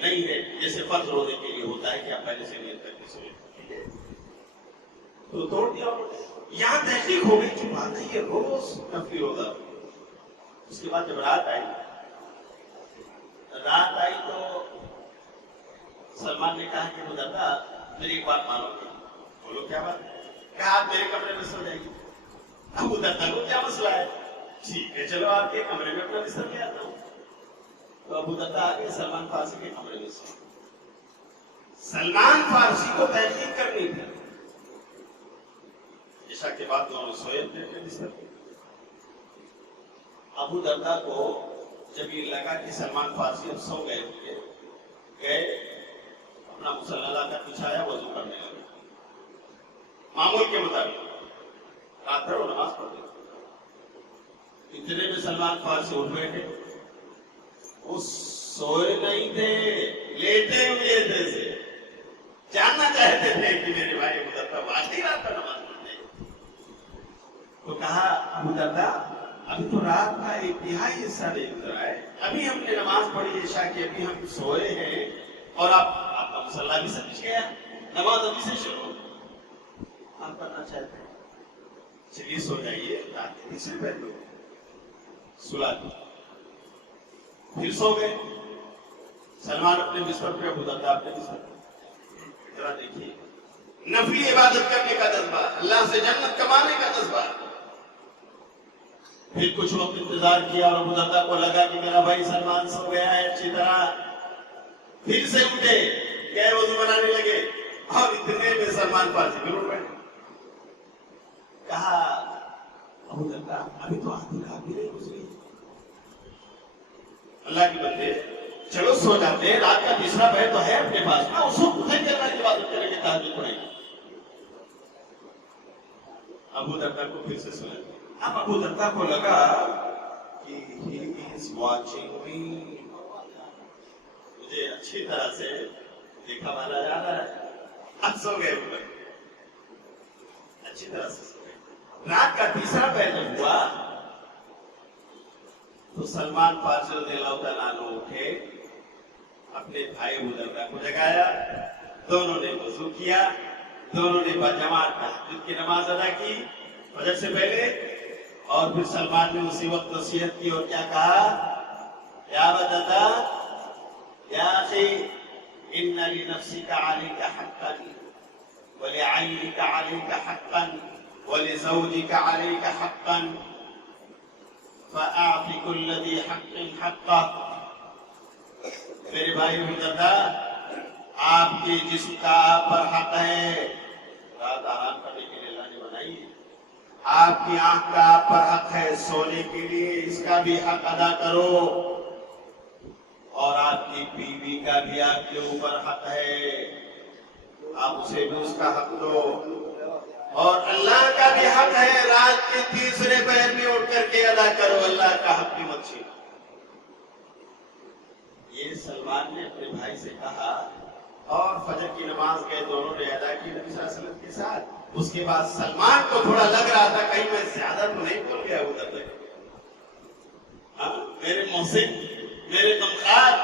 نہیں ہے, جیسے فرض روزے کے لیے ہوتا ہے کہ آپ پہلے سے نیت کر کے سوئے. تو توڑ دیا, یہاں تحقیق ہو گئی کہ بات ہے یہ روز نفلی روزہ. اس کے بعد جب رات آئی تو سلمان نے کہا کہ ابو دردہ میری ایک بات مانو گے؟ بولو کیا بات ہے؟ کہا آپ میرے کمرے میں سو جائیے. ابو دردہ کو کیا مسئلہ ہے؟ ٹھیک ہے, چلو آپ کے کمرے میں اپنا بستر لے آتا ہوں. تو ابو دردہ آگے سلمان فارسی کے کمرے میں سو. سلمان فارسی کو تحقیق کرنی تھی. عشاء کے بعد دونوں سوئے اپنے بستر پہ. ابو دردہ کو جب یہ لگا کہ سلمان فارسی اب سو گئے, اپنا مصلی لا کر بچھایا, وضو کرنے لگے معمول کے مطابق. رات بھر وہ نماز پڑھتے. اتنے میں سلمان فارسی اٹھ بیٹھے. وہ سوئے نہیں تھے, لیٹے ہوئے تھے. جاننا چاہتے تھے کہ میرے بھائی ابو دردہ واقعی رات بھر نماز پڑھتے. تو کہا ابو دردہ ابھی تو رات کا انتہائی حصہ نہیں گزرا ہے, ابھی ہم نے نماز پڑھی عشاء کی, ابھی ہم سوئے ہیں, اور آپ کا مصلی بھی سمجھ گیا, نماز ابھی سے شروع. آپ پڑھنا چاہتے ہیں, چلیے سو جائیے, رات کے تیسرے پہلو سلا دیا. پھر سو گئے. سلمان اپنے بستر پہ, ابو دردہ اپنے بستر پہ. ذرا دیکھیے نفلی عبادت کرنے کا جذبہ, اللہ سے جنت کمانے کا جذبہ. پھر کچھ وقت انتظار کیا اور ابو دردہ کو لگا کہ میرا بھائی سلمان سو گیا ہے اچھی طرح. پھر سے اٹھے, گئے وضو بنانے لگے اور اتنے میں سلمان فارسی پھر اٹھ گئے. کہا ابو دردہ ابھی تو آدھی رات بھی نہیں گزری. اللہ کے بندے چلو سو جاتے ہیں, رات کا تیسرا پہر تو ہے اپنے پاس نا, اس کو کتنے کرنا کی عبادت کریں گے, تہجد پڑھیں گے. ابو دردہ کو پھر سے سنا. اب ابو دردہ کو لگا کہ he is watching me, مجھے اچھی طرح سے دیکھا مانا جا رہا ہے. اب سو گئے ابو دردہ, اچھی طرح سے سو گئے. رات کا تیسرا پہر جب ہوا تو سلمان فارسی رضی اللہ تعالیٰ عنہ اٹھے, اپنے بھائی ابو دردہ کو جگایا, دونوں نے وضو کیا, دونوں نے باجماعت تہجد کی نماز ادا کی فجر سے پہلے. اور پھر سلمان نے اسی وقت نصیحت کی اور کیا کہا, یا ابا یا اخی ان لنفسک علیک حقا ولعینک علیک حقا ولزوجک علیک حقا فاعط کل ذی حق حقہ. میرے بھائی ابو دردہ, آپ کے جسم کا آپ پر حق ہے, رات آرام کرنے کے لیے اللہ نے بنائی ہے. آپ کی آنکھ کا آپ پر حق ہے سونے کے لیے, اس کا بھی حق ادا کرو. اور آپ کی بیوی کا بھی آپ کے اوپر حق ہے, آپ اسے بھی اس کا حق دو. اور اللہ کا بھی حق ہے, رات کے تیسرے پہر میں اٹھ کر کے ادا کرو, اللہ کا حق بھی مت چھینو. یہ سلمان نے اپنے بھائی سے کہا اور فجر کی نماز گئے, دونوں نے ادا کی نبی صلی اللہ علیہ وسلم کے ساتھ. اس کے بعد سلمان کو تھوڑا لگ رہا تھا کہیں میں زیادہ تو نہیں بول گیا ابو دردہ. میرے محسن, میرے غمخوار,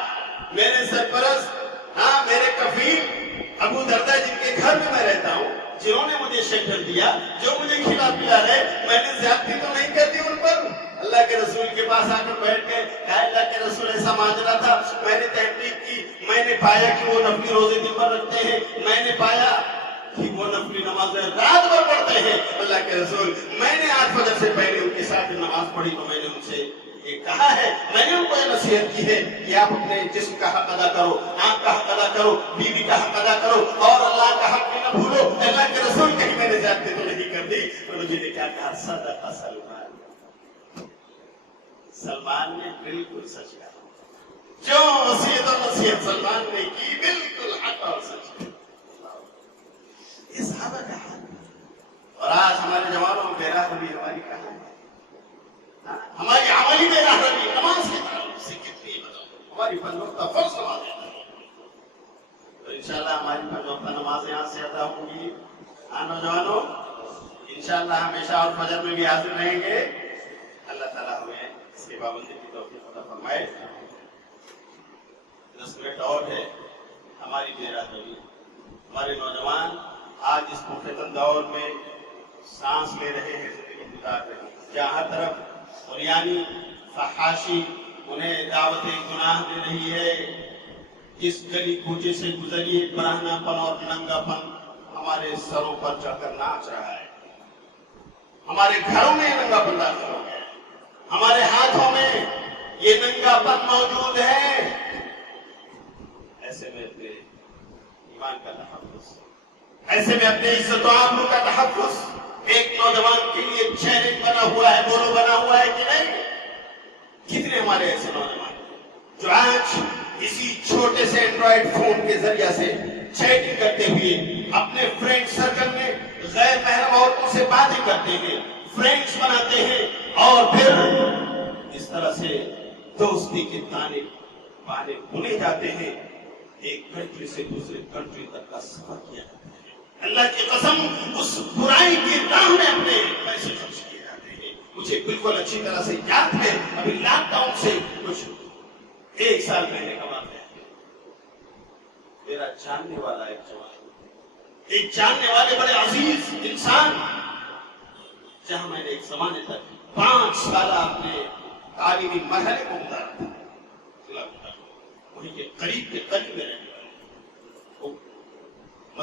میرے سرپرست, ہاں میرے کفیل ابو دردہ جن کے گھر میں رہتا ہوں, جنہوں نے مجھے شیلٹر دیا, جو مجھے کھلا پلا رہے, میں نے زیادتی تو نہیں کر دی ان پر. اللہ کے رسول کے پاس آ کر بیٹھ گئے, کہا اللہ کے رسول ایسا ماجرا تھا, میں نے تحقیق کی, میں نے پایا کہ وہ نفلی روزے دن بھر رکھتے ہیں, میں نے پایا کہ وہ نفلی نمازیں رات بھر پڑھتے ہیں. اللہ کے رسول میں نے آج فجر سے پہلے ان کے ساتھ نماز پڑھی تو میں نے ان سے یہ کہا ہے, میں نے ان کو یہ نصیحت کی ہے کہ آپ اپنے جسم کا حق ادا کرو, آنکھ کا حق ادا کرو, بیوی کا حق ادا کرو, اور اللہ کا حق بھی نہ بھولو. اللہ کے رسول کہیں میں نے زیادتی تو نہیں کر دی. تو نبی نے کیا کہا, صدق سلمان. سلمان نے بالکل سچ کہا, جو وصیت اور نصیحت سلمان نے کی بالکل حق اور سچ. یہ صحابہ کا حال ہے. اور آج ہمارے جوانوں میں بے راہ روی ہماری کہاں ہے, ہماری عملی بے راہ روی نماز کے تعلق سے کتنی بتاؤ. ہماری پنج وقتہ فرض نمازیں, تو انشاءاللہ ہماری پنج وقتہ نمازیں یہاں سے ادا ہوں گی. ہاں نوجوانوں, انشاءاللہ ہمیشہ اور فجر میں بھی حاضر رہیں گے. اللہ تعالیٰ ہمیں اس کے پابندی کی توفیق عطا فرمائے. 10 منٹ اور ہے. ہماری بے راہ روی, ہمارے نوجوان آج اس مفتن دور میں سانس لے رہے ہیں, زندگی گزار رہے ہیں, جہاں ہر طرف بریانی فحاشی انہیں دعوت گناہ دے رہی ہے. جس گلی کوچے سے گزریے براہنا پن اور ننگا پن ہمارے سروں پر چڑھ کر ناچ رہا ہے. ہمارے گھروں میں ننگا پن داخل ہو گیا, ہمارے ہاتھوں میں یہ ننگا پن موجود ہے. ایسے میں اپنے ایمان کا تحفظ, ایسے میں اپنے عزت و آبرو کا تحفظ ایک نوجوان کے لیے چیلنج بنا ہوا ہے, بولو بنا ہوا ہے کہ نہیں. کتنے ہمارے ایسے نوجوان جو آج اسی چھوٹے سے اینڈرائڈ فون کے ذریعے سے چیٹنگ کرتے ہوئے اپنے فرینڈ سرکل میں غیر محرم عورتوں سے باتیں کرتے ہیں, فرینڈز بناتے ہیں, اور پھر اس طرح سے دوستی کے تانے بانے بنے جاتے ہیں. ایک کنٹری سے دوسرے کنٹری تک کا سفر کیا جاتا ہے. اللہ کی قسم اس برائی کی راہ میں اپنے پیسے خرچ کیے جاتے ہیں. مجھے بالکل اچھی طرح سے یاد ہے, ابھی لاک ڈاؤن سے کچھ 1 سال پہلے کا واقعہ ہے. میرا جاننے والا ایک جوان, ایک جاننے والے بڑے عزیز انسان, جہاں میں نے ایک زمانے تک 5 سال اپنے تعلیمی مرحلے کو گزارا تھا, وہیں کے قریب میں رہنے والے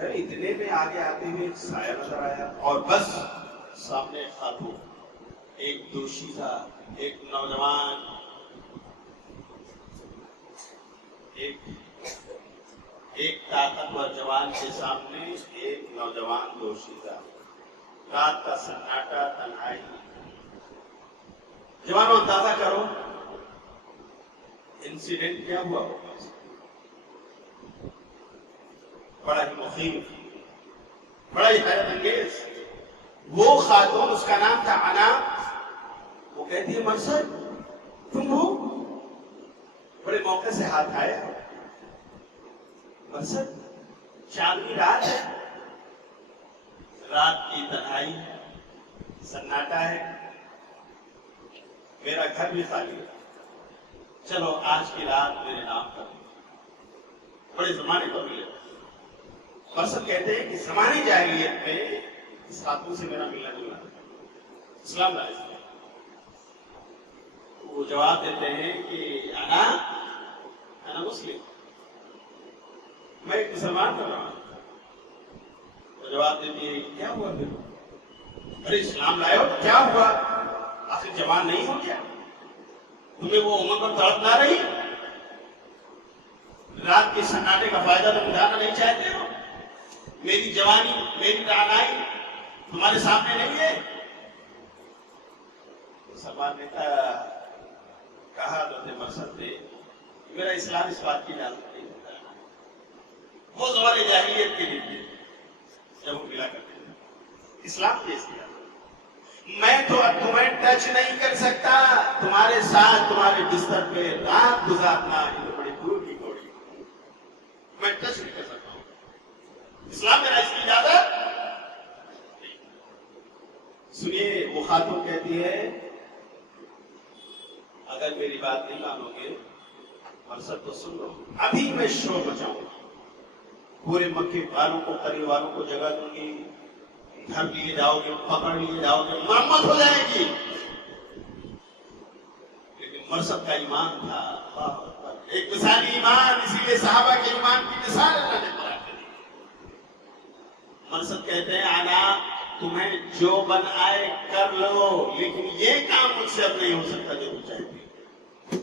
اتنے میں آگے آتے ہوئے ایک سایہ نظر آیا اور بس سامنے ایک خاتون، ایک دوشیزہ، ایک نوجوان، ایک طاقتور جوان کے سامنے ایک نوجوان دوشیزہ، رات کا سناٹا، تنہائی۔ جوانوں اندازہ کرو انسیڈنٹ کیا ہوا ہوگا، بڑا ہی مخیف، بڑا ہی حیرت انگیز۔ وہ خاتون، اس کا نام تھا انا، وہ کہتی ہے مرثد تم ہو؟ بڑے موقع سے ہاتھ آئے، مرثد شام کی رات ہے، رات کی تنہائی ہے، سناٹا ہے، میرا گھر بھی خالی ہے، چلو آج کی رات میرے نام کر دو۔ بڑے زمانے پر ملے۔ مرثد کہتے ہیں کہ زمانی جاہلیت میں اس خاتون سے میرا ملنا جلنا، اسلام لائے۔ وہ جواب دیتے ہیں کہ انا مسلم، میں ایک مسلمان کر رہا ہوں۔ وہ جواب دیتی ہے کیا ہوا پھر؟ ارے اسلام لائے ہو کیا ہوا؟ آخر جوان نہیں ہو کیا؟ تمہیں وہ عمر پر تڑپ نہ رہی؟ رات کے سناٹے کا فائدہ تم اٹھانا نہیں چاہتے ہو؟ میری جوانی، میری رعنائی تمہارے سامنے نہیں ہے؟ مسلمان نے کہا تو تھے مرثد نے، میرا اسلام اس بات کی اجازت نہیں دیتا۔ وہ زمانے جاہلیت کے لیے جب وہ ملا کرتے تھے، اسلام کی اجازت، میں تو اب تمہیں ٹچ نہیں کر سکتا، تمہارے ساتھ تمہارے بستر پہ رات گزارنا یہ تو بڑی دور کی کوڑی، میں ٹچ نہیں کر سکتا ہوں، اسلام میرا اس کی اجازت۔ سنیے، وہ خاتون کہتی ہے اگر میری بات نہیں مانو گے مرثد تو سن لو، ابھی میں شور مچاؤں گا، پورے مکے والوں کو، قریب والوں کو جگہ دوں گی، گھر لیے جاؤ گے، پکڑ لیے جاؤ گے، مرمت ہو جائے گی۔ لیکن مرثد کا ایمان تھا ایک مثالی ایمان، اسی لیے صحابہ کے ایمان کی مثال اللہ نے قرار دی۔ مرثد کہتے ہیں انا تمہیں جو بن آئے کر لو، لیکن یہ کام مجھ سے اب نہیں ہو سکتا جو تم چاہتے،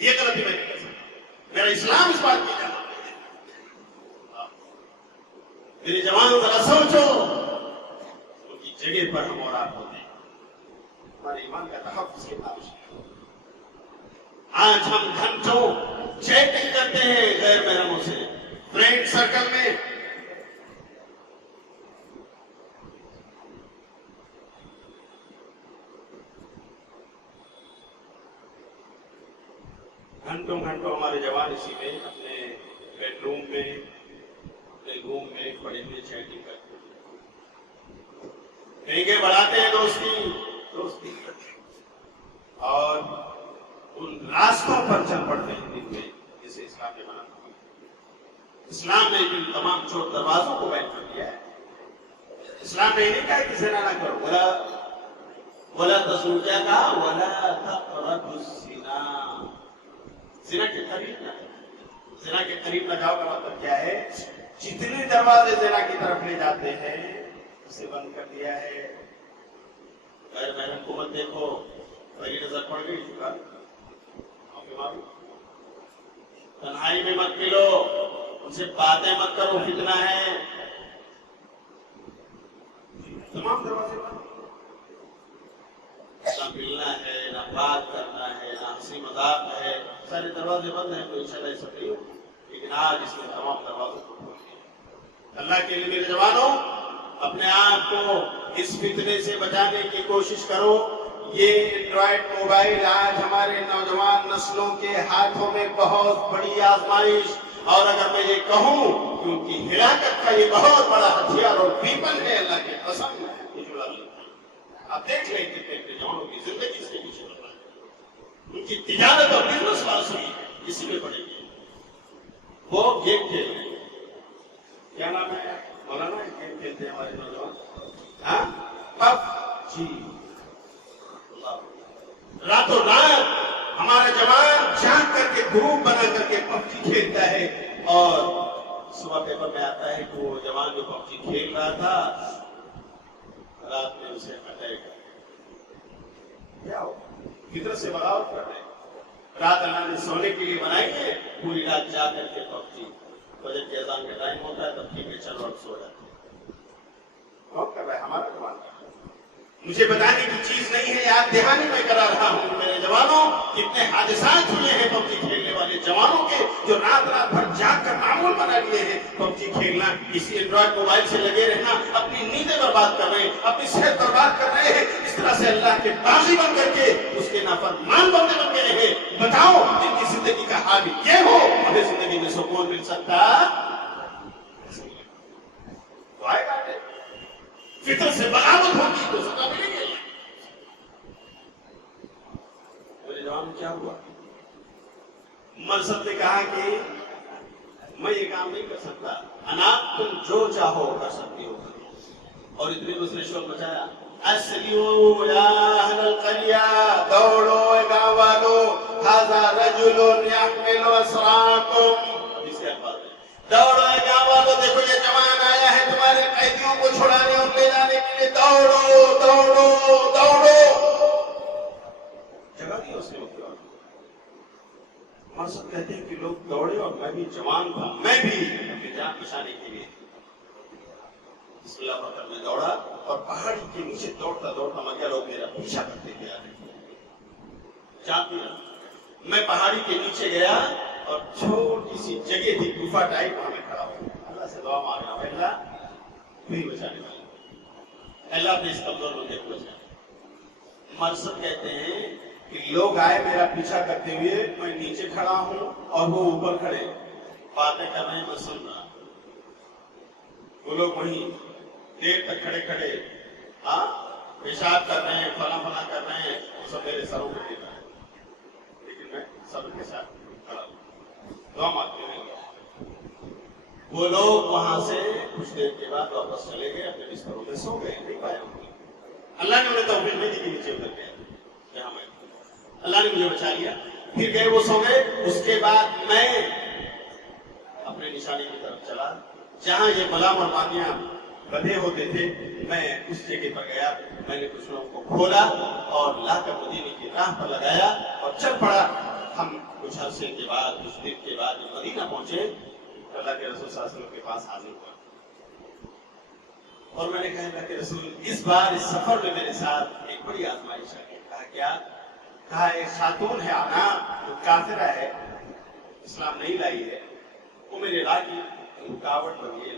یہ غلطی میں نہیں کر سکتا، میرا اسلام اس بات کی اجازت نہیں ہے۔ میرے جوانوں ذرا سوچو، ان کی جگہ پر ہم اور آپ ہوتے ہیں، ہمارے ایمان کا تحفظ کے باوجود آج ہم گھنٹوں چیٹنگ کرتے ہیں غیر محرموں سے، فرینڈ سرکل میں، گھنٹوں ہمارے جوان اسی میں اپنے بیڈ روم میں، اپنے روم میں پڑے ہوئے چیٹنگ کرتے ہیں، کہیں بڑھاتے ہیں دوستی اور ان راستوں پر چل پڑتے ہیں دن میں جسے اسلام نے منع کیا۔ اسلام نے ان تمام چور دروازوں کو بین کر دیا ہے۔ اسلام نے نہیں کہا کہ زنا نہ کرو، ولا تزنوا، کیا کہا؟ ولا تقربوا الزنا، زنا کے قریب نہ جاؤ۔ زنا کے قریب نہ جاؤ کا مطلب کیا ہے؟ جتنے دروازے زنا کی طرف لے جاتے ہیں اسے بند کر دیا ہے۔ غیر محرم کو مت دیکھو، پہلی نظر پڑ گئی چکا، تنہائی میں مت ملو، ان سے باتیں مت کرو، فتنہ ہے، تمام دروازے بند۔ نہ ملنا ہے، نہ بات کرنا ہے، نہ ہنسی مذاق ہے، سارے دروازے بند ہیں، تو انشاءاللہ ایسا نہیں ہو، لیکن آج اس میں تمام دروازوں کو کھول دیا۔ اللہ کے لیے میرے جوانوں، اپنے آپ کو اس فتنے سے بچانے کی کوشش کرو۔ یہ اینڈرائڈ موبائل آج ہمارے نوجوان نسلوں کے ہاتھوں میں بہت بڑی آزمائش، اور اگر میں یہ کہوں کہ ان کی ہلاکت کا یہ بہت بڑا ہتھیار اور ویپن ہے، اللہ کی قسم ہے، آپ دیکھ لیں کہ جوانوں کی زندگی اس کے پیچھے بڑھ رہا ہے، ان کی تجارت اور بزنس والی اسی میں پڑے گی۔ وہ گیم کھیل رہے ہیں، کیا نام ہے مولانا، گیم کھیلتے ہیں ہمارے نوجوان، پب جی، راتوں رات ہمارا جوان جاگ کر کے گروپ بنا کر کے پب جی کھیلتا ہے، اور صبح پیپر میں آتا ہے کہ وہ جوان جو پبجی کھیل رہا تھا رات میں اسے اٹیک کر کیا ہو فطرت سے بغاوت کر رہے ہیں. رات اللہ نے سونے کے لیے بنائی ہے, پوری رات جا کر کے پبجی, فجر کے اذان کا ٹائم ہوتا ہے تب ٹھیک ہے چلو اب سو جاتے ہیں. کون کر رہا ہے؟ ہمارا جوان کر رہا ہے. مجھے بتانے کی چیز نہیں ہے, یاد دہانی میں کرا رہا ہوں میرے جوانوں. کتنے حادثات ہوئے ہیں پبجی کھیلنے والے جوانوں کے, جو رات رات بھر جاگ کر معمول بنا لیے ہیں پبجی کھیلنا, اسی اینڈرائڈ موبائل سے لگے رہنا, اپنی نیندیں برباد کر رہے ہیں, اپنی صحت برباد کر رہے ہیں, اس طرح سے اللہ کے باغی بن کر کے اس کے نافرمان بندے بن گئے ہیں. بتاؤ جن کی زندگی کا حال یہ ہو, ہمیں زندگی میں سکون مل سکتا تو آئے گا؟ فطر سے بغاوت ہوگی تو سزا ملے گی. میرے جوان کیا ہوا؟ مرسد نے کہا کہ میں یہ کام نہیں کر سکتا, اناپ تم جو چاہو کر سکتی ہو. اور اتنے دوسرے شور مچایا, اسریو یا اہل القریہ, دوڑو اے گاؤں والو, ھذا رجل یحمل اسراکم. اس کے الفاظ ہیں, دوڑو اے گاؤں والو, دیکھو یہ جوان آیا ہے تمہارے قیدیوں کو چھڑانے اور لے جانے کے لیے, دوڑو دوڑو دوڑو. جگہ دی اس نے. مرسد کہتے ہیں کہ لوگ دوڑے اور میں بھی جوان تھا, میں بھی اپنی جان بچانے کے لیے بسم اللہ پڑھ کر میں دوڑا, اور پہاڑی کے نیچے دوڑتا دوڑتا مگر لوگ میرا پیچھا کرتے گیا. میں پہاڑی کے نیچے گیا اور چھوٹی سی جگہ تھی, گفا ٹائپ, وہاں میں کھڑا ہوں, اللہ سے دعا مانگ رہا ہوں, اللہ کوئی بچانے والا, اللہ اپنے اس کمزور بندے کو بچائے. مرسد کہتے ہیں کہ لوگ آئے میرا پیچھا کرتے ہوئے, میں نیچے کھڑا ہوں اور وہ اوپر کھڑے باتیں کر رہے ہیں, میں سن رہا. وہ لوگ وہیں دیر تک کھڑے کھڑے پیشاب کر رہے ہیں, فلاں فلاں کر رہے ہیں, وہ سب میرے سروں پہ گر رہا ہے, لیکن میں صبر کے ساتھ کھڑا ہوں, دعا مانگتے ہوئے. وہ لوگ وہاں سے کچھ دیر کے بعد واپس چلے گئے, اپنے بستروں میں سو گئے, نہیں پایا ان کو. اللہ نے انہیں توفیق نہیں دی کہ نیچے اتر گئے, جہاں میں اللہ نے مجھے بچا لیا. پھر گئے وہ سو گئے. اس کے بعد میں اپنے نشانی کی طرف چلا جہاں یہ غلام اور مانیاں بدھے ہوتے تھے. میں اس جگہ پر گیا, میں نے کچھ لوگوں کو کھولا اور لا کر مدینے کی راہ پر لگایا اور چل پڑا. ہم کچھ عرصے کے بعد, کچھ دن کے بعد مدینہ پہنچے, اللہ کے رسول صلی اللہ علیہ وسلم کے پاس حاضر ہوا اور میں نے کہا اللہ کے رسول, اس بار اس سفر میں میرے ساتھ ایک بڑی آزمائش ہے. کہا کیا؟ کہا ایک خاتون ہے آنا, جو کافرہ ہے, اسلام نہیں لائی ہے, وہ میرے راہ کی رکاوٹ بنی ہے.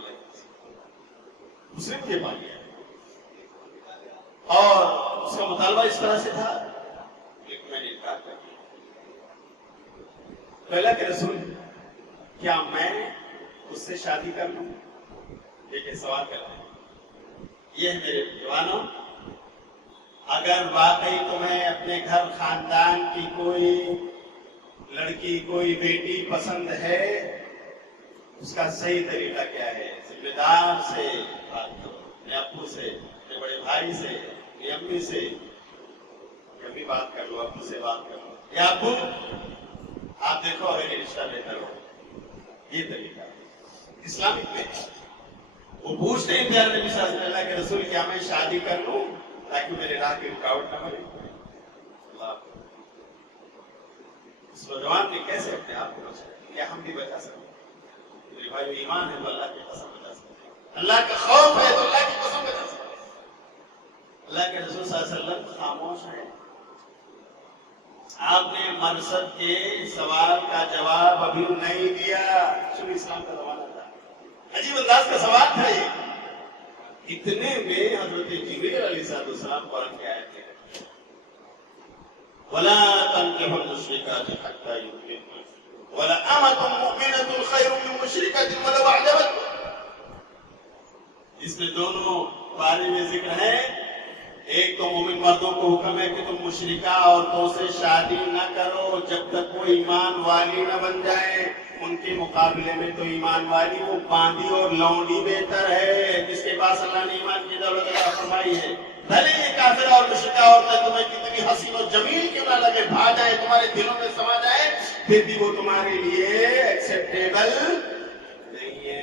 اس نے مجھے پا لیا اور اس کا مطالبہ اس طرح سے تھا, لیکن میں نے انکار کر دیا. اللہ کے رسول, کیا میں اس سے شادی کر لوں؟ دیکھیں سوال کر رہے ہیں. یہ ہے میرے جوانوں, اگر واقعی تمہیں اپنے گھر خاندان کی کوئی لڑکی, کوئی بیٹی پسند ہے, اس کا صحیح طریقہ کیا ہے؟ ذمہ دار سے بات کرو, اپنے ابو سے, اپنے بڑے بھائی سے, اپنی امی سے. کبھی بات کر لو, ابو سے بات کر لو, یا ابو آپ دیکھو اگر یہ رشتہ بہتر ہو. یہ طریقہ اسلامک میں. وہ پوچھتے ہیں پیارے نبی صلی اللہ کے رسول, کیا میں شادی کر لوں تاکہ میرے راہ کی رکاوٹ نہ بنے؟ اس نوجوان نے کیسے اپنے آپ کو بچایا؟ کیا ہم بھی بچا سکتے؟ میرے بھائی, ایمان ہے تو اللہ کی قسم بچا سکتے ہیں, اللہ کا خوف ہے تو اللہ کی قسم بچا سکتے ہیں. اللہ کے رسول صلی اللہ علیہ وسلم خاموش ہیں. آپ نے مرسد کے سوال کا جواب ابھی نہیں دیا. شروع اسلام کا زمانہ تھا, عجیب انداز کا سوال تھا یہ. اتنے میں حضرت جبریل علیہ السلام قرآن کی آیت ہے, وَلَا تَنكِحُوا الْمُشْرِكَاتِ حَتَّى يُؤْمِنَّ وَلَأَمَةٌ مُؤْمِنَةٌ خَيْرٌ مِّن مُّشْرِكَةٍ وَلَوْ أَعْجَبَتْكُمْ. اس میں دونوں بارے میں ذکر ہے. ایک تو مومن مردوں کو حکم ہے کہ تم مشرکہ عورتوں سے شادی نہ کرو جب تک وہ ایمان والی نہ بن جائے. ان کے مقابلے میں تو ایمان والی وہ باندی اور لونڈی بہتر ہے, جس کے پاس اللہ نے ایمان کی دولت عطا فرمائی ہے. بھلے یہ کافر اور مشرکہ عورتیں تمہیں کتنی حسین و جمیل کیوں نہ لگے, بھا جائے, تمہارے دلوں میں سما جائے, پھر بھی وہ تمہارے لیے ایکسیپٹیبل نہیں ہے.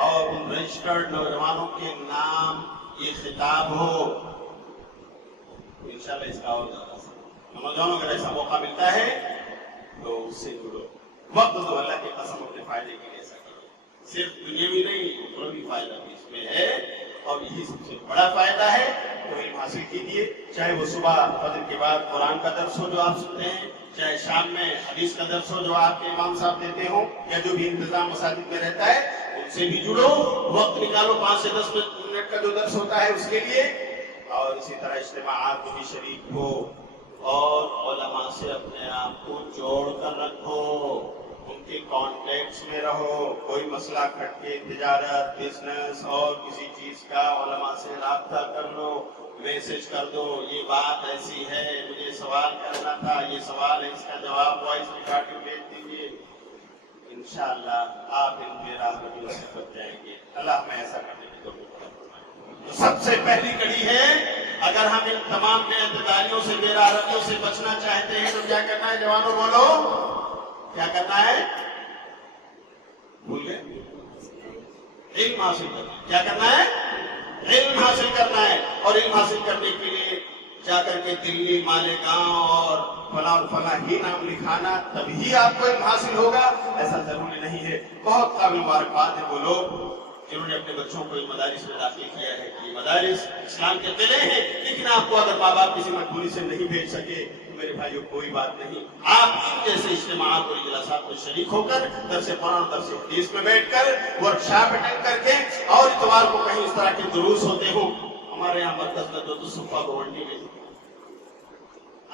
اور ان رجسٹرڈ نوجوانوں کے نام یہ خطاب ہو، انشاءاللہ اس کا اور زیادہ نوجوانوں اگر ایسا موقع ملتا ہے تو اس سے جڑو. وقت تو اللہ کی قسم اپنے فائدے کے لیے ایسا کرو، صرف دنیاوی نہیں اخروی فائدہ بھی اس میں ہے، اور یہی سب سے بڑا فائدہ ہے. تو علم حاصل کیجیے، چاہے وہ صبح فجر کے بعد قرآن کا درس ہو جو آپ سنتے ہیں، چاہے شام میں حدیث کا درس ہو جو آپ کے امام صاحب دیتے ہوں، یا جو بھی انتظام مساجد میں رہتا ہے ان سے بھی جڑو، وقت نکالو 5 سے 10 منٹ کا جو درس ہوتا ہے اس کے لیے. اور اسی طرح اجتماعات میں بھی شریک ہو، اور علماء سے اپنے آپ کو جوڑ کر رکھو، ان کے کانٹیکٹس میں رہو. کوئی مسئلہ کھٹ کے تجارت، بزنس اور کسی چیز کا علماء سے رابطہ کر لو، میسج کر دو، یہ بات ایسی ہے، مجھے سوال کرنا تھا، یہ سوال ہے، اس کا جواب وائس ریکارڈ میں بھیج دیجیے. انشاءاللہ آپ ان بے راہ ربیوں سے بچ جائیں گے. اللہ ہمیں ایسا کرنے کی توفیق عطا فرمائے. تو سب سے پہلی کڑی ہے، اگر ہم ان تمام بے اعتدالیوں سے، بے راہ ربیوں سے بچنا چاہتے ہیں تو کیا کرنا ہے؟ جوانوں بولو، کیا کرنا ہے؟ بھول گئے؟ علم حاصل کرنا. کیا کرنا ہے؟ علم حاصل کرنا ہے. اور علم حاصل کرنے کے لیے جا کر کے دلی، مالیگاؤں اور فلاں اور فلاں ہی نام لکھانا تبھی آپ کو علم حاصل ہوگا، ایسا ضروری نہیں ہے. بہت قابل مبارکباد ہے وہ لوگ جنہوں نے اپنے بچوں کو ان مدارس میں داخل کیا ہے کہ یہ مدارس اسلام کے قلعے ہیں. لیکن آپ کو اگر ماں باپ کسی مجبوری سے نہیں بھیج سکے تو میرے بھائیوں کوئی بات نہیں، آپ ان جیسے اجتماعات اور اجلاسات میں شریک ہو کر درس قرآن، درس حدیث میں بیٹھ کر، ورکشاپ اٹینڈ کر کے، اور اتوار کو کہیں اس طرح کے دروس ہوتے ہوں. ہمارے یہاں مرکز میں تو صفا گوانڈی میں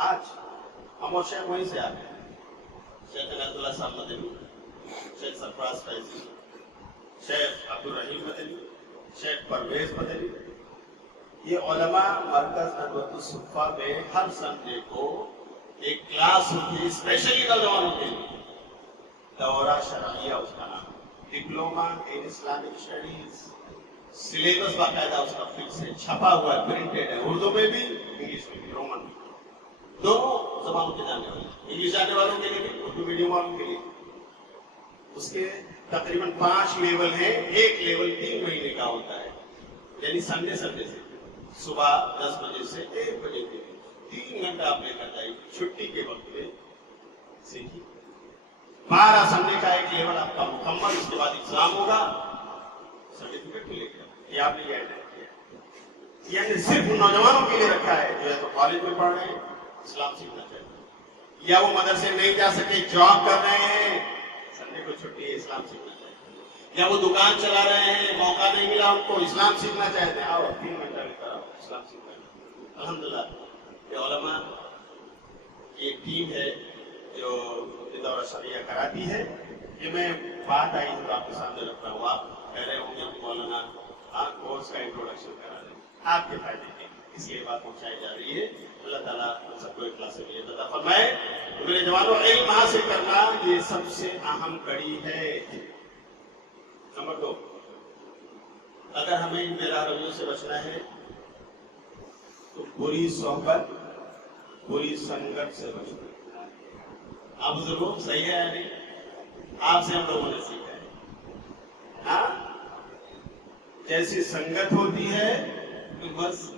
آج ہم اور شیخ وہیں سے آتے ہیں. شیخ عنایت اللہ صاحب مدنی، شیخ سرفراز فیضی، شیخ عبدالرحیم مدنی، شیخ پرویز مدنی، یہ علماء مرکز ندوۃ الصفا میں ہر سنڈے کو ایک کلاس ہوتی ہے اسپیشلی نوجوانوں کے لیے، دورہ شرعیہ اس کا نام، diploma in Islamic studies. Syllabus باقاعدہ اس کا فکس ہے، چھپا ہوا ہے، پرنٹڈ ہے، اردو میں بھی انگلش میں بھی، رومن میں دونوں زبانوں کے جانے والے، انگلش جانے والوں کے لیے بھی، اردو میڈیم والوں کے لیے. اس کے تقریباً 5 لیول ہیں. ایک لیول 3 مہینے کا ہوتا ہے، یعنی سنڈے سے صبح 10 بجے سے 1 بجے کے لیے 3 گھنٹہ آپ لے کر جائیے چھٹی کے وقت میں سیکھیے. 12 سنڈے کا ایک لیول آپ کا مکمل، اس کے بعد ایگزام ہوگا، سرٹیفکیٹ بھی لے کے یہ آپ نے یہ اٹینڈ کیا. یعنی صرف ان نوجوانوں کے لیے رکھا ہے جو ہے تو کالج میں پڑھ رہے ہیں، اسلام سیکھنا چاہتے ہیں، یا وہ مدرسے نہیں جا سکے، جاب کر رہے ہیں، سنڈے کو چھٹی ہے، اسلام سیکھنا چاہتے ہیں، یا وہ دکان چلا رہے ہیں، موقع نہیں ملا ان کو، اسلام سیکھنا چاہتے ہیں، آؤ 3 گھنٹہ لے کر آؤ، اسلام سیکھنا ہے. الحمدللہ یہ علماء کی ایک ٹیم ہے جو دورہ شرعیہ کراتی ہے. یہ میں بات آئی تو آپ کے سامنے رکھ رہا ہوں. آپ کہہ رہے ہوں گے مولانا آپ کورس کا انٹروڈکشن کرا دیں، آپ کے فائدے کے اس لیے بات پہنچائی جا رہی ہے. اللہ تعالیٰ سب کو اخلاص سے عطا فرمائے. تو میرے جوانوں، علم حاصل کرنا یہ سب سے اہم کڑی ہے. نمبر 2، اگر ہمیں ان بے راہ رویوں سے بچنا ہے تو بری صحبت، بری سنگت سے بچنا ہے. آپ ضرور صحیح ہے یا نہیں؟ آپ سے ہم لوگوں نے سیکھا ہے. ہاں، جیسی سنگت ہوتی ہے بس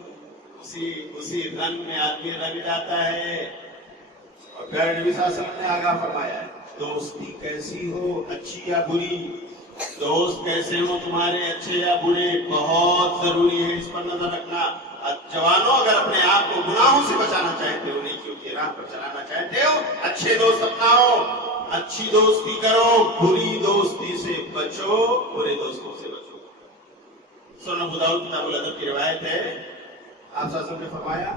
اسی رنگ میں آدمی رنگ جاتا ہے. اور پھر نبی صلی اللہ علیہ وسلم نے آگاہ فرمایا ہے، دوستی کیسی ہو، اچھی یا بری، دوست کیسے ہو تمہارے، اچھے یا برے، بہت ضروری ہے، اس پر نظر رکھنا. جوانوں، اگر اپنے آپ کو گناہوں سے بچانا چاہتے ہو، نیکیوں کی راہ پر چلانا چاہتے ہو، اچھے دوست اپناؤ، اچھی دوستی کرو، بری دوستی سے بچو، برے دوستوں سے بچو. سنن ابو داؤد کتاب الادب کی روایت ہے، آپ صلی اللہ علیہ وسلم نے فرمایا،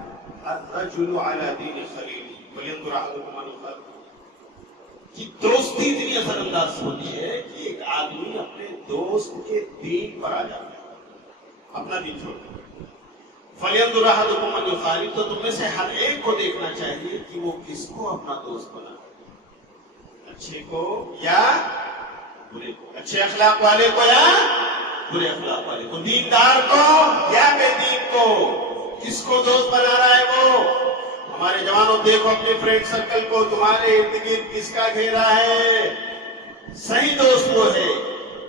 الرجل علی دین خلیلہ فلینظر احدکم من یخالط. کہ دوستی اتنی اثر انداز ہوتی ہے کہ ایک آدمی اپنے دوست کے دین پر آ جاتا ہے، اپنا دین چھوڑ دے. فلینظر احدکم من یخالط، تو تم میں سے ہر ایک کو دیکھنا چاہیے کہ وہ کس کو اپنا دوست بنا، اچھے کو یا برے کو، اچھے اخلاق والے کو یا برے اخلاق والے کو، دیندار کو یا بے دین کو، کس کو دوست بنا رہا ہے وہ. ہمارے جوانوں دیکھو اپنے فرینڈ سرکل کو، تمہارے ارد گرد کس کا گھیرا ہے. صحیح دوست وہ ہے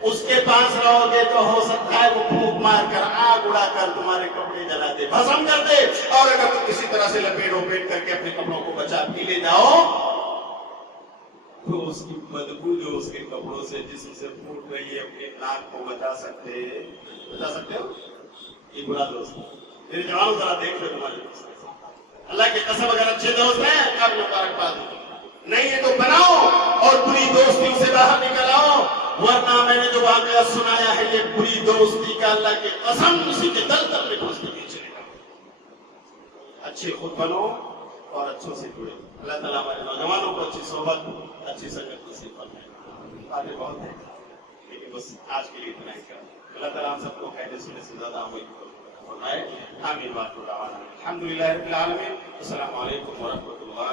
اس کے پاس رہو گے تو ہو سکتا ہے وہ پھونک مار کر آگ اڑا کر تمہارے کپڑے جلا دے، بھسم کر دے، اور اگر تم کسی طرح سے لپیٹ وپیٹ کر کے اپنے کپڑوں کو بچا بھی لے جاؤ تو اس کی بدبو جو اس کے کپڑوں سے جسم سے پھوٹ رہی ہے اپنے ناک کو بچا سکتے ہو؟ یہ برا دوست میرے جوانوں ذرا دیکھ لو تمہارے دوست، اللہ کے قسم اگر اچھے دوست ہیں قابل مبارکباد، نہیں ہے تو بناؤ اور بری دوستیوں سے باہر نکل آؤ، ورنہ میں نے جو واقعہ سنایا ہے یہ بری دوستی کا اللہ کی قسم اسی کے دل تک میں دوستی نہیں چلے گا۔ اچھے خود بنو اور اچھوں سے جڑے، اللہ تعالیٰ ہمارے نوجوانوں کو اچھی صحبت اچھی سنگت نصیب فرمائے۔ باتیں بہت ہیں لیکن بس آج کے لیے اتنا ہی کر، اللہ تعالیٰ ہم سب کو کہنے سننے سے زیادہ عمل فرمائے، آمین۔ الحمد للہ رب العالمین، السلام علیکم ورحمۃ اللہ